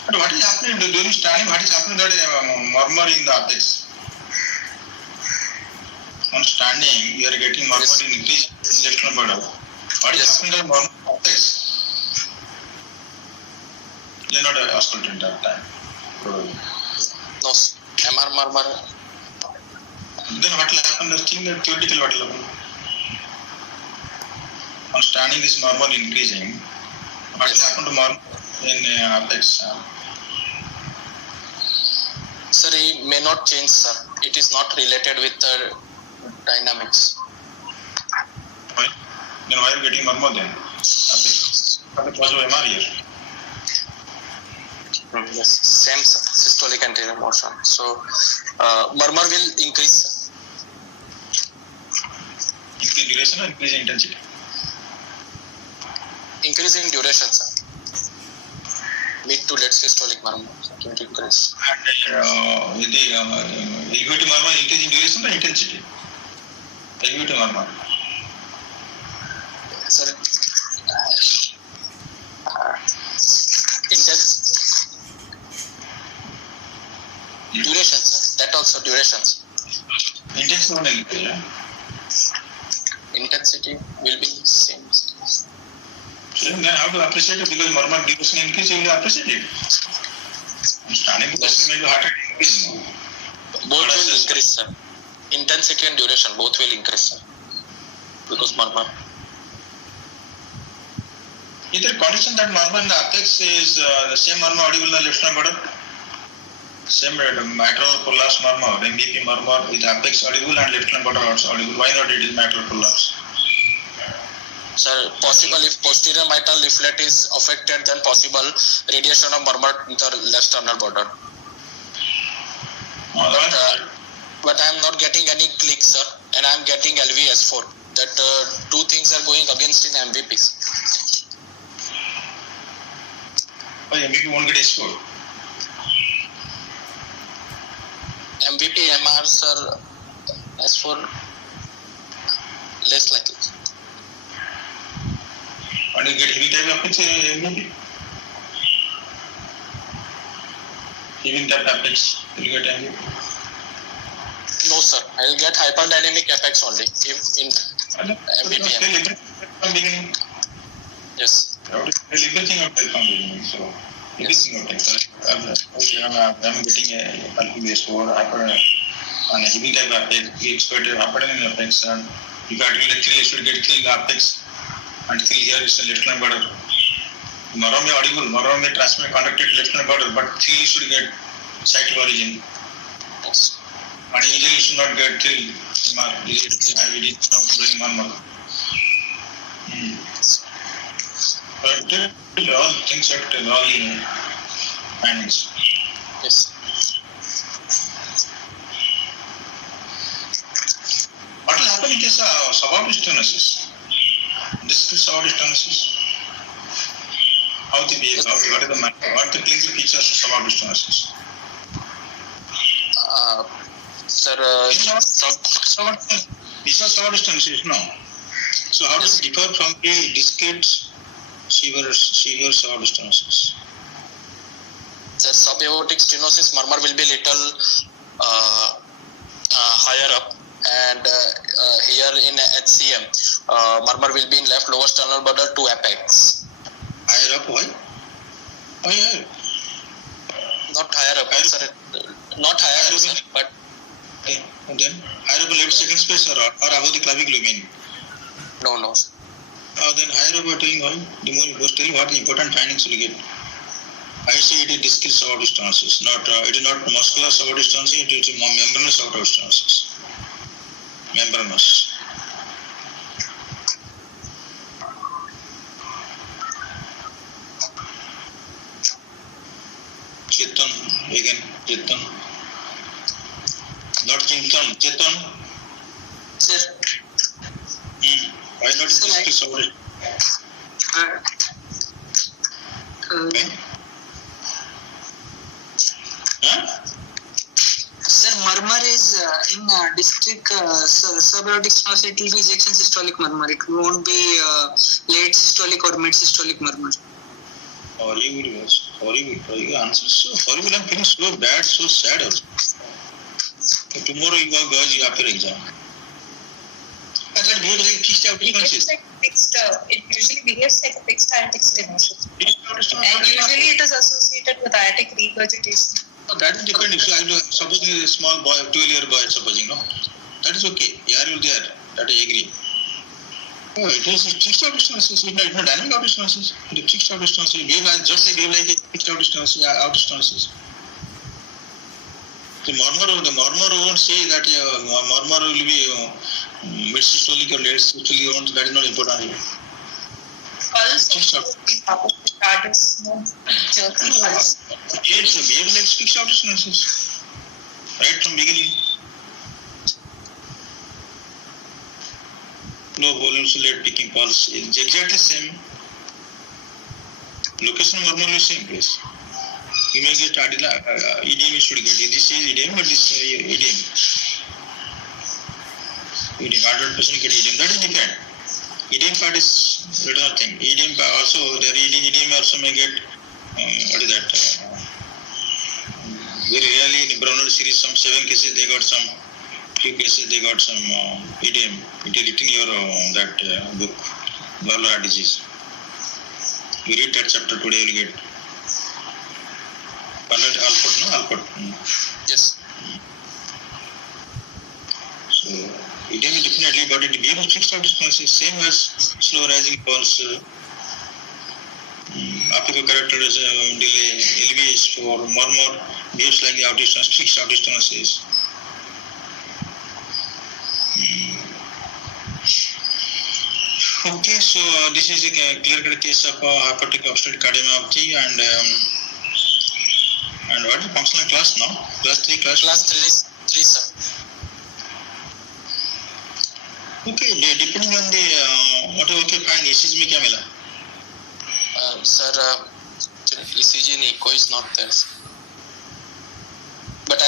But what is happening during standing? What is happening that murmur in the apex? On standing, you are getting murmur in increase in left lumbar. What is happening to murmur in the apex? You are not auscultant at that time. No, MR murmur. Then what will happen? The thing that theoretical what will happen? On standing, this murmur increasing. What will happen to murmur in apex? Sir, it may not change, sir. It is not related with the dynamics. Why? Then why are you getting murmur then? Apex. What is the MR here? Yes, same, sir. Systolic anterior motion. So, murmur will increase, sir. Increase duration or increase intensity? Increase in duration, sir. Mid to late systolic murmur will increase. And with the elevated murmur increase in duration or intensity? Elevated murmur. Sir, duration, sir. That also durations. Intensity will increase, yeah? Intensity will be same. So then how to appreciate it? Because murmur duration increase, you will appreciate it. Standing position may be heart rate increase. Both will increase, sir. Intensity and duration both will increase, sir. Because murmur. Is there a condition that murmur in the apex is the same murmur audible in the left lumbar? Same mitral prolapse murmur, MVP murmur with apex audible and left lumbar also audible. Why not it is mitral prolapse? Sir, possible if posterior mitral leaflet is affected, then possible radiation of murmur in the left sternal border. But I am not getting any click, sir, and I am getting LVS4. That two things are going against in MVPs. Why MVP won't get S4? MVP MR, sir, As for less likely. And you get heavy type apex maybe? Heavy type apex, you get heavy? No sir, I'll get hyperdynamic apex only if in MBTM. From beginning. Yes. Everything of type from beginning. So everything of type. I'm getting a bulky base or hyper and a heavy type apex. We expect a hyperdynamic apex and you got actually should get clean apex until here is a left-hand border. Tomorrow may audible, tomorrow may transmit conducted left-hand border, but still you should get site of origin. Yes. And usually you should not get till IVD of doing 1 month. But all things are all in findings. Yes. What will happen in case of subaortic stenosis? Discrete subaortic stenosis? How they behave? What are the clinical features of subaortic stenosis? Sir, These are subaortic stenosis, no? So how does it differ from the discrete severe subaortic stenosis? Sir, subaortic stenosis murmur will be little higher up, and here in HCM, murmur will be in left lower sternal border to apex. Higher up, why? Why higher? Not higher up, sir. Not higher up, sir, but And then higher up left second space or above the clavicle you mean? no, sir. Then higher up telling why? The more was telling what important findings will get. I say it is discrete subaortic stenosis, not it is not muscular subaortic stenosis, it is membranous subaortic stenosis. Membranous. Chetan, again, Chetan. Not Chintan, Chetan. Sir, Why not discrete subaortic? Okay. Huh? sir, murmur is in district subaortic stenosis. It will be ejection systolic murmur. It won't be late systolic or mid systolic murmur. Horrible. Your answer is so horrible. I'm feeling so bad, so sad also. Tomorrow you go girls, you after exam. And that behaves like fixed out stenosis. It usually behaves like fixed aortic stenosis. And usually it is associated with aortic regurgitation. No, that is different. If supposing a small boy, 12-year boy, supposing, no? That is okay. Yeah, you're there. That I agree. Oh, it is fixed aortic stenosis. It's not dynamic aortic stenosis. It is fixed aortic stenosis. Just like a fixed aortic stenosis, aortic stenosis. The murmur won't say that murmur will be mid-systolic or late systolic. That is not important. Also, that is no jerky pulse. Yes, behave like fixed aortic stenosis. Right from beginning. Low volume, late peaking pulse. It's exactly same. Location murmur is same place. You may get edema, you should get. This is edema, but this edema. Edema, 100% get edema. That is different. Edema part is another thing. Edema also, the edema also may get, what is that? Very rarely in Browner series, some 7 cases they got some, few cases they got some edema. It is written in your that book, valvular heart disease. You read that chapter today, you will get. Alport. Yes. So, edema definitely, but it behaves fixed aortic stenosis, same as slow rising pulse. Apical characters delay, LVS for murmur, behaves like the aortic stenosis, fixed aortic stenosis. Okay, so this is a clear-cut case of hepatic obstructive cardiomyopathy and what is the functional class now? Class 3, Class 3, sir. Okay, depending on the okay, fine. ECG में क्या मिला? Sir, ECG and echo is not there. But I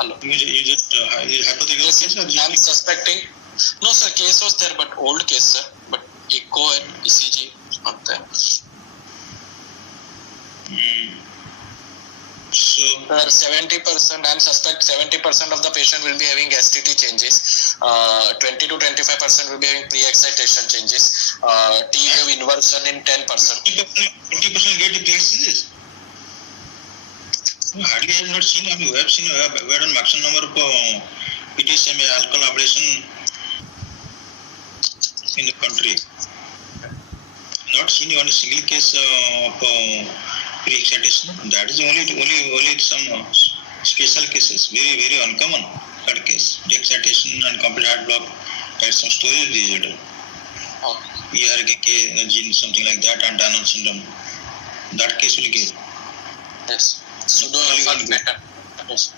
am. Hello. You just hypothetical Yes, case or I'm just suspecting. No, sir, case was there, but old case, sir. But echo and ECG is not there. so? Sir, 70%, I'm suspect 70% of the patient will be having STT changes. 20 to 25% will be having pre-excitation changes. T-wave inversion in 10%. 40% get the diseases. Hardly I have not seen. I mean, we have seen. We had a maximum number of PTSM alcohol ablation in the country. Not seen one single case of pre-excitation. That is only some special cases. Very uncommon that case. Pre-excitation and complete heart block. That's some storage disorder. ERK gene, something like that, and Danon syndrome. That case will get. Yes. Pseudo-infarct pattern. Yes.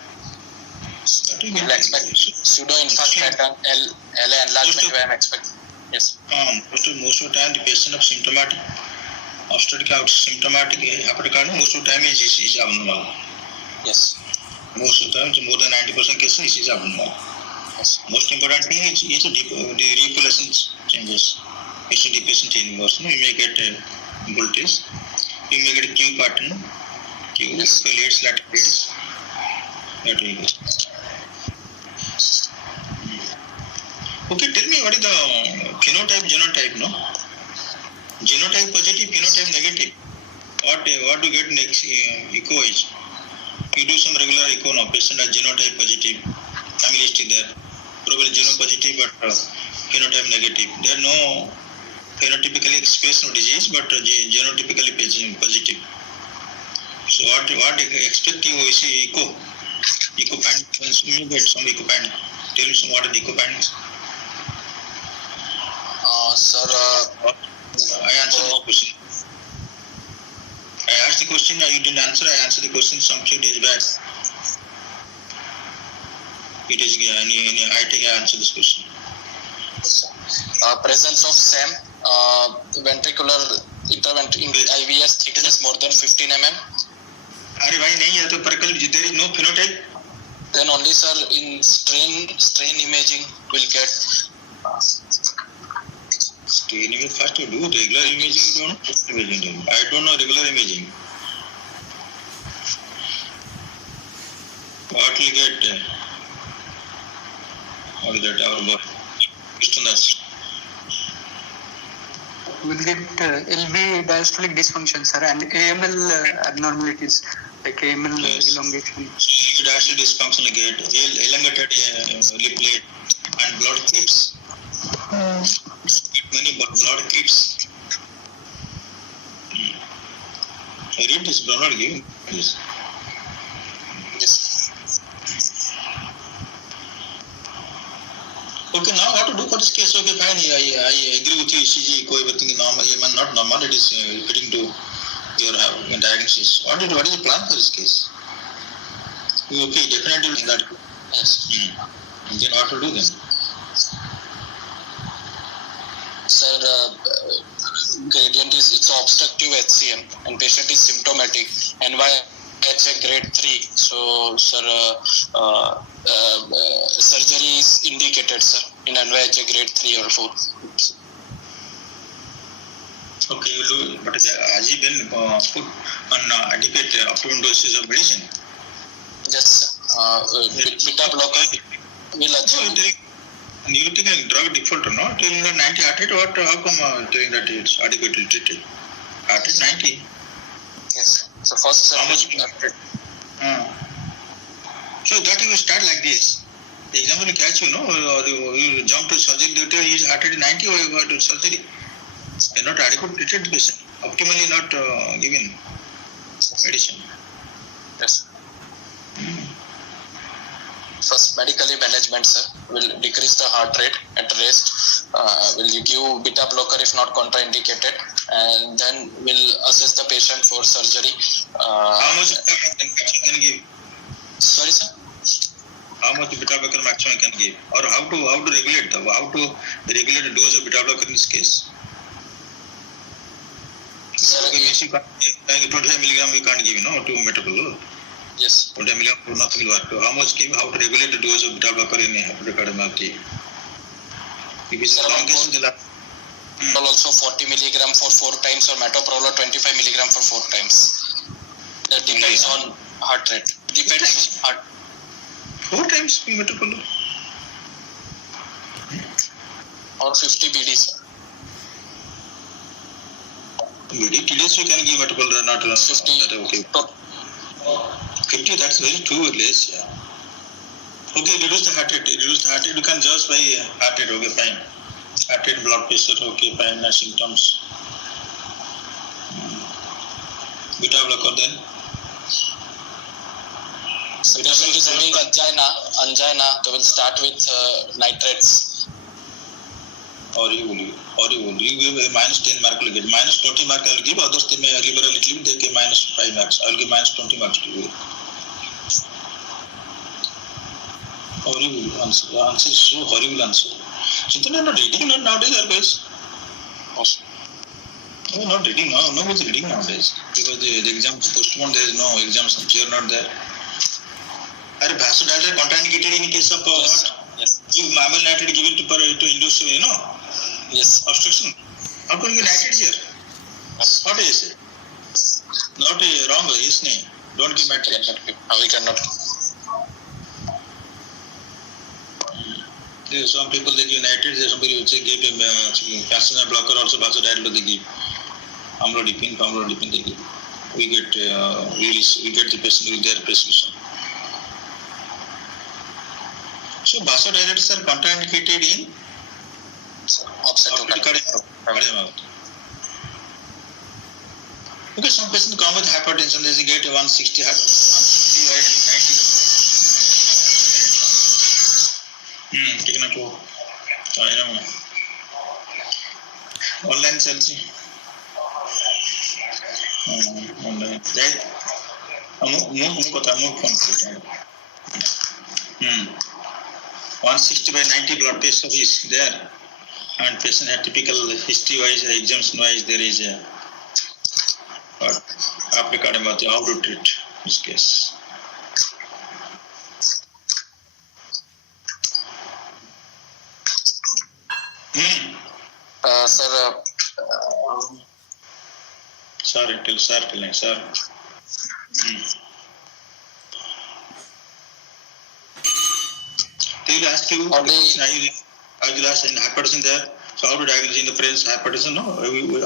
We'll expect pseudo-infarct pattern, LA enlargement, I am expecting. Yes. Most of the time, the patient of symptomatic obstetric symptomatic hypercardia, most of the time is abnormal. Yes. Most of the time, more than 90% cases is abnormal. Yes. Most important thing is the repolation changes. HD patient inverse. You may get a voltage. You may get a Q pattern. Q leads laterals. That will be. Okay, tell me what is the phenotype, genotype, no? Genotype positive, phenotype negative. What to get next echo is? You do some regular echo now, patient has genotype positive, family history there. Probably genopositive but phenotype negative. There are no phenotypically expressed disease but genotypically positive. So what expect you see echo findings, you get some echo findings. Tell me some what are the echo findings. Sir, I answered the question. I asked the question, you didn't answer. I answered the question some few days back. It is I think I answered this question. Presence of SAM, ventricular IVS thickness more than 15 mm. अरे भाई नहीं है तो Parkal there is no phenotype. Then only, sir, in strain imaging will get. Strain imaging first to do regular imaging. I don't know regular imaging. What will get? What is that? Our body. We'll get LV diastolic dysfunction, sir, and AML abnormalities like AML elongation. So diastolic dysfunction will get elongated lip plate and blood clips. Many blood clips. I read this, but I'm not giving this. Yes. Okay, now what to do for this case? Okay, fine. I agree with you. ECG, everything normal. Not normal. It is fitting to your diagnosis. What is the plan for this case? Okay, definitely that. Yes. Then what to do then? Sir, gradient is it's obstructive HCM and patient is symptomatic. NYHA grade 3. So, sir, surgery is indicated, sir, in NYHA grade 3 or 4. Okay, you do, but has he been put on adequate optimum doses of medicine? Yes, sir. Beta blocker will achieve. You think a drug default or not? Till 90 heart rate, how come doing that it's adequately treated? Heart rate 90. Yes. So first, sir, how much? So that you start like this. The example will catch you, no? Or you jump to surgery, later his heart rate 90 or you go to surgery. They are not adequately treated patient. Optimally not given medicine. Yes. First, medically management, sir, will decrease the heart rate at rest. Will you give beta blocker if not contraindicated, and then will assess the patient for surgery. How much can give? Sorry, sir. How much beta blocker maximum can give, or how to regulate the dose of beta blocker in this case? Sir, 25 milligram we can't give, to metabol. Yes. What nothing work. How much give? How to regulate the dose of beta blocker in hepatic cardiomyopathy? If it's the longest in the lab. Also 40 milligram for 4 times or metoprolol 25 milligram for 4 times. That depends on heart rate. Depends on heart. 4 times metoprolol. Or 50 BD, sir. BD today's we can give metoprolol, not 50. That okay. 50, that's very too less. Yeah. Okay, reduce the heart rate. Reduce the heart rate. You can judge by heart rate. Okay, fine. Heart rate, blood pressure. Okay, fine. Symptoms. Beta blocker then. So if patient is having angina, they will start with nitrates. Horrible. You give a minus 10 mark, will get minus 20 mark. I will give others. They may liberal little bit. They give minus 5 marks. I will give minus 20 marks to you. Horrible answer. The answer is so horrible answer. So they are not reading nowadays, are guys? No, not reading. No one's reading nowadays because the exams postponed. There is no exams. Fear not there. Are vasodilator contraindicated in case of Yes. Give mammalian nitrate given to induce Yes. obstruction. How can you give nitrate here? What is it? Not wrong. Yes, no. Don't give nitrate. We cannot. There are some people they give nitrate. There are some people who say give calcium blocker also vasodilator they give. Amlodipine they give. We get we get the patient with their prescription. So vasodilators are contraindicated in optic cardiomyopathy. Okay, some patients come with hypertension. They get 160, 150, 90. Taken a clue. Online selfie. Online. Move 160 by 90 blood pressure is there, and patient had typical history-wise, exams-wise, there is a optic cardiomyopathy. How to treat this case? Sir. Telling, sir. They will ask you, I will ask in hypertension there. So how to diagnose in the presence of hypertension? No,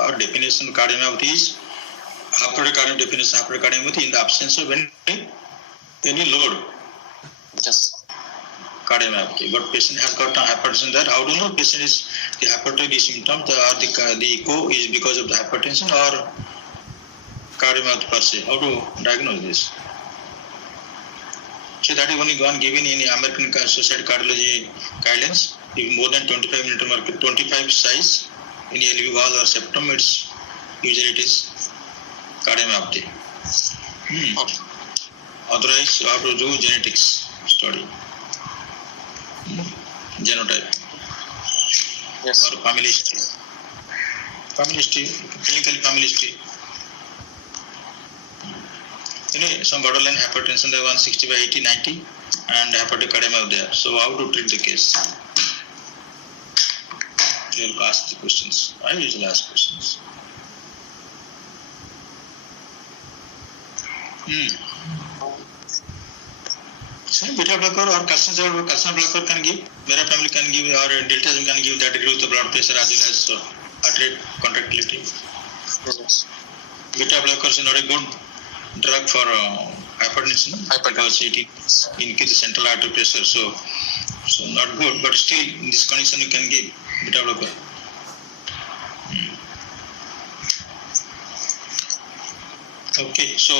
our definition of cardiomyopathy is hypertrophic cardiomyopathy in the absence of any load. Yes. Cardiomyopathy. But patient has got hypertension there. How do you know patient is the hypertrophy symptom or the echo is because of the hypertension or cardiomyopathy per se? How to diagnose this? So that is only one given in the American Society of Cardiology guidelines. If more than 25 millimeter, 25 size in the LV wall or septum, usually it is cardiomyopathy. Otherwise, you have to do genetics study, genotype, yes, or family history, clinical family history. Some borderline hypertension, there 160 by 80, 90, and hepatic cardiomyopathy there. So how to treat the case? You will ask the questions. I usually ask questions. Same beta blocker or calcium blocker can give. Mera family can give, or diltiazem can give, that reduce the blood pressure as well as heart rate contractility. yes. Beta blockers is not a good drug for hypertension because it increases central artery pressure. So not good, but still in this condition you can give beta blocker. Okay, so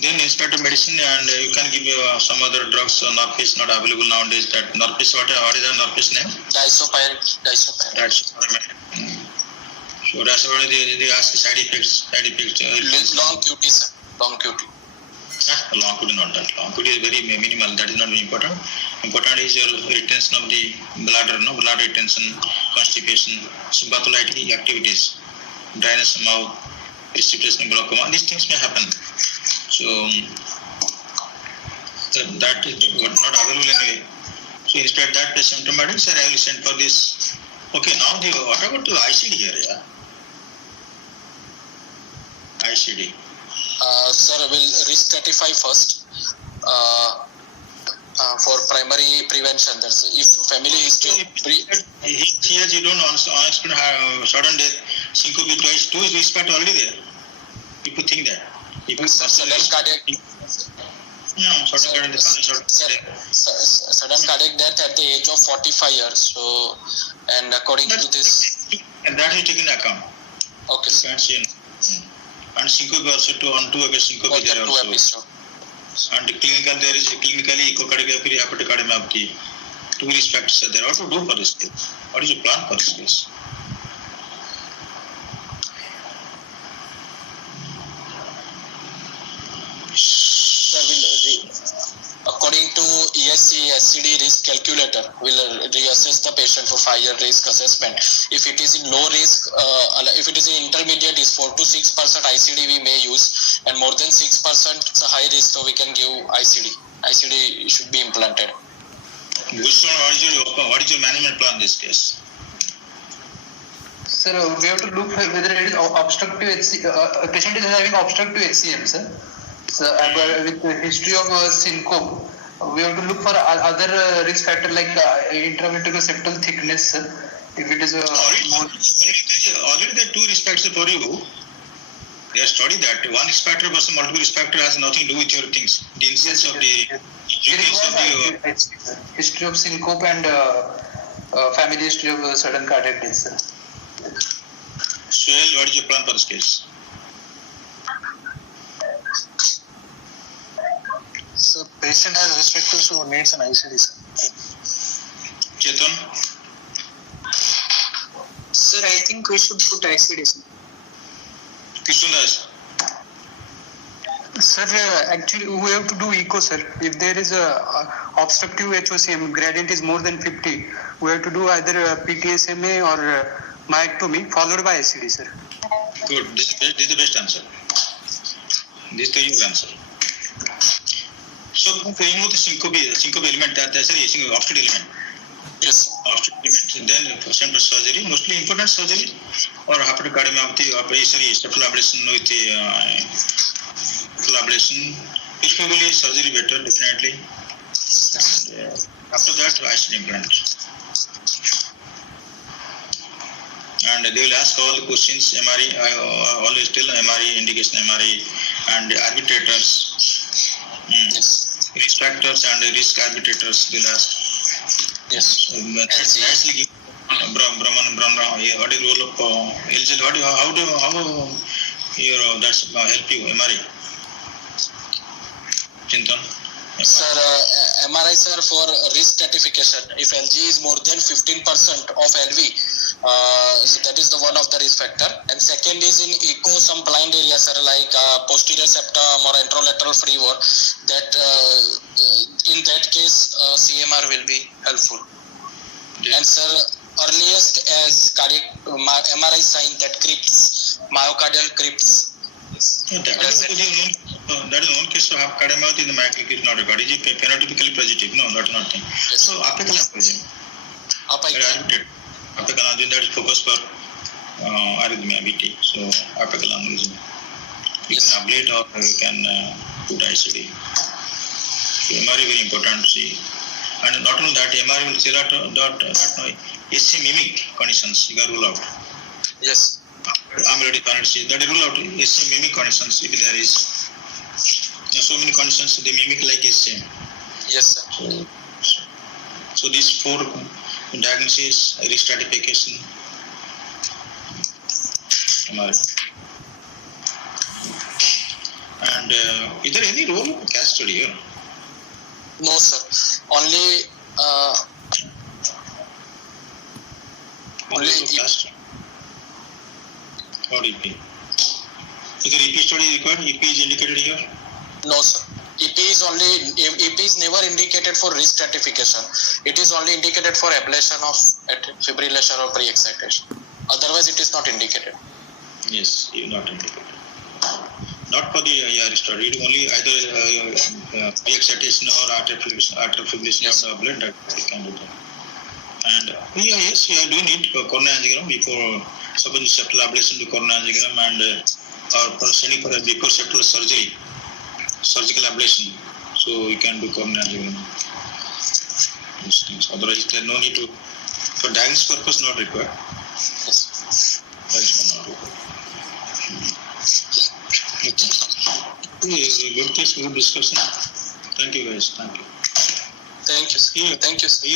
then instead of medicine, and you can give some other drugs. Norpace not available nowadays. That Norpace, what is the Norpace name? Disopyramide. So that's why they ask side effects. Long QT, sir. Long QT. Long QT not that. Long QT is very minimal. That is not very important. Important is your retention of the bladder, blood retention, constipation, sympatholytic activities, dryness of mouth, precipitation, glaucoma. These things may happen. So that is not available anyway. So instead that symptomatic, sir, I will send for this. Okay, now what about the ICD here? Yeah, ICD. Sir, we'll risk stratify first. For primary prevention, if family history Here you don't unexplained sudden death, syncope twice, two is risk factor already there. People think that. Sudden cardiac death at the age of 45 years. So, and according to this, and that is taken into account. Okay, sir. And syncope also on two syncope there also. Episode. And clinically echocardiography, hepatocardiomyopathy. Two risk factors are there. What to do for this case? What is your plan for this case? According to ESC SCD risk calculator, will reassess the patient for 5-year risk assessment. If it is in low risk, if it is in intermediate, is 4 to 6% ICD we may use, and more than 6% it's a high risk, so we can give ICD. ICD should be implanted. What is your management plan in this case? Sir, we have to look whether it is obstructive patient is having obstructive HCM, sir. So, with the history of syncope, we have to look for other risk factor like intraventricular septal thickness, sir. If it is already there are two risk factors for you. They have studied that one risk factor versus multiple risk factor has nothing to do with your things. The incidence of the history of syncope and family history of sudden cardiac death, sir. Suhail, what is your plan for this case? So patient has risk factors who needs an ICD, sir. Chetan? Sir, I think we should put ICD, sir. Krishnadas? Sir, actually we have to do echo, sir. If there is a obstructive HOCM gradient is more than 50, we have to do either PTSMA or myectomy followed by ICD, sir. Good. This is the best answer. This is your answer. So, remove the syncope element, that's an obstructive element. Yes. Obstructive element, then central surgery, mostly important surgery, or hepatocardiomyopathy, or septal ablation with ablation. Preferably surgery better, definitely. And, after that, ICD implant. And they will ask all the questions, MRE, I always tell MRE, indication MRE, and arbitrators. Yes. Risk factors and risk arbitrators will ask. Yes. So that's nicely Brahman, what is the role of LGL? How that's help you, MRI? Chintan? Sir, MRI, sir, for risk stratification, if LG is more than 15% of LV, so that is the one of the risk factor. And second is in echo, some blind areas, sir, like posterior septum or anterolateral freewall, that in that case, CMR will be helpful. Yes. And sir, earliest as cardiac MRI sign that crypts, myocardial crypts. That is one case of cardiomyopathy in the myocardial is not recorded. Is it phenotypically positive? No, that's not thing. Yes. So, apical aneurysm. Apical aneurysm, that is focus for arrhythmia, VT. So, apical aneurysm. You can ablate or you can put ICD. So, MRI very important to see. And not only that, MRI will tell SC mimic conditions you can rule out. Yes. I'm already considered that rule out SC mimic conditions if there is. So many conditions they mimic like SC. Yes, sir. So these four diagnoses, risk stratification, MRI. And is there any role of case study here? No, sir. Only case. Or EP? Is there EP study required? EP is indicated here? No, sir. EP is never indicated for risk stratification. It is only indicated for ablation of fibrillation or pre-excitation. Otherwise, it is not indicated. Yes, you not indicated. not for the IR study. It only either re-excitation or arterial fibrillation of the blood that can do that. And yes, you do need coronary angiogram before suppose septal ablation to coronary angiogram and or for sending for a before septal surgery, surgical ablation. So you can do coronary angiogram. These things. Otherwise, there no need to. For diagnosis purpose, not required. Yes. Diagnosis not required. Good case, good discussion. Thank you guys. Thank you. Thank you, sir. Thank you, sir.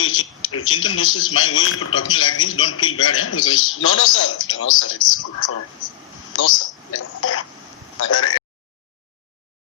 Chintan, this is my way for talking like this. Don't feel bad, because No, sir. No, sir. It's good for. No, sir.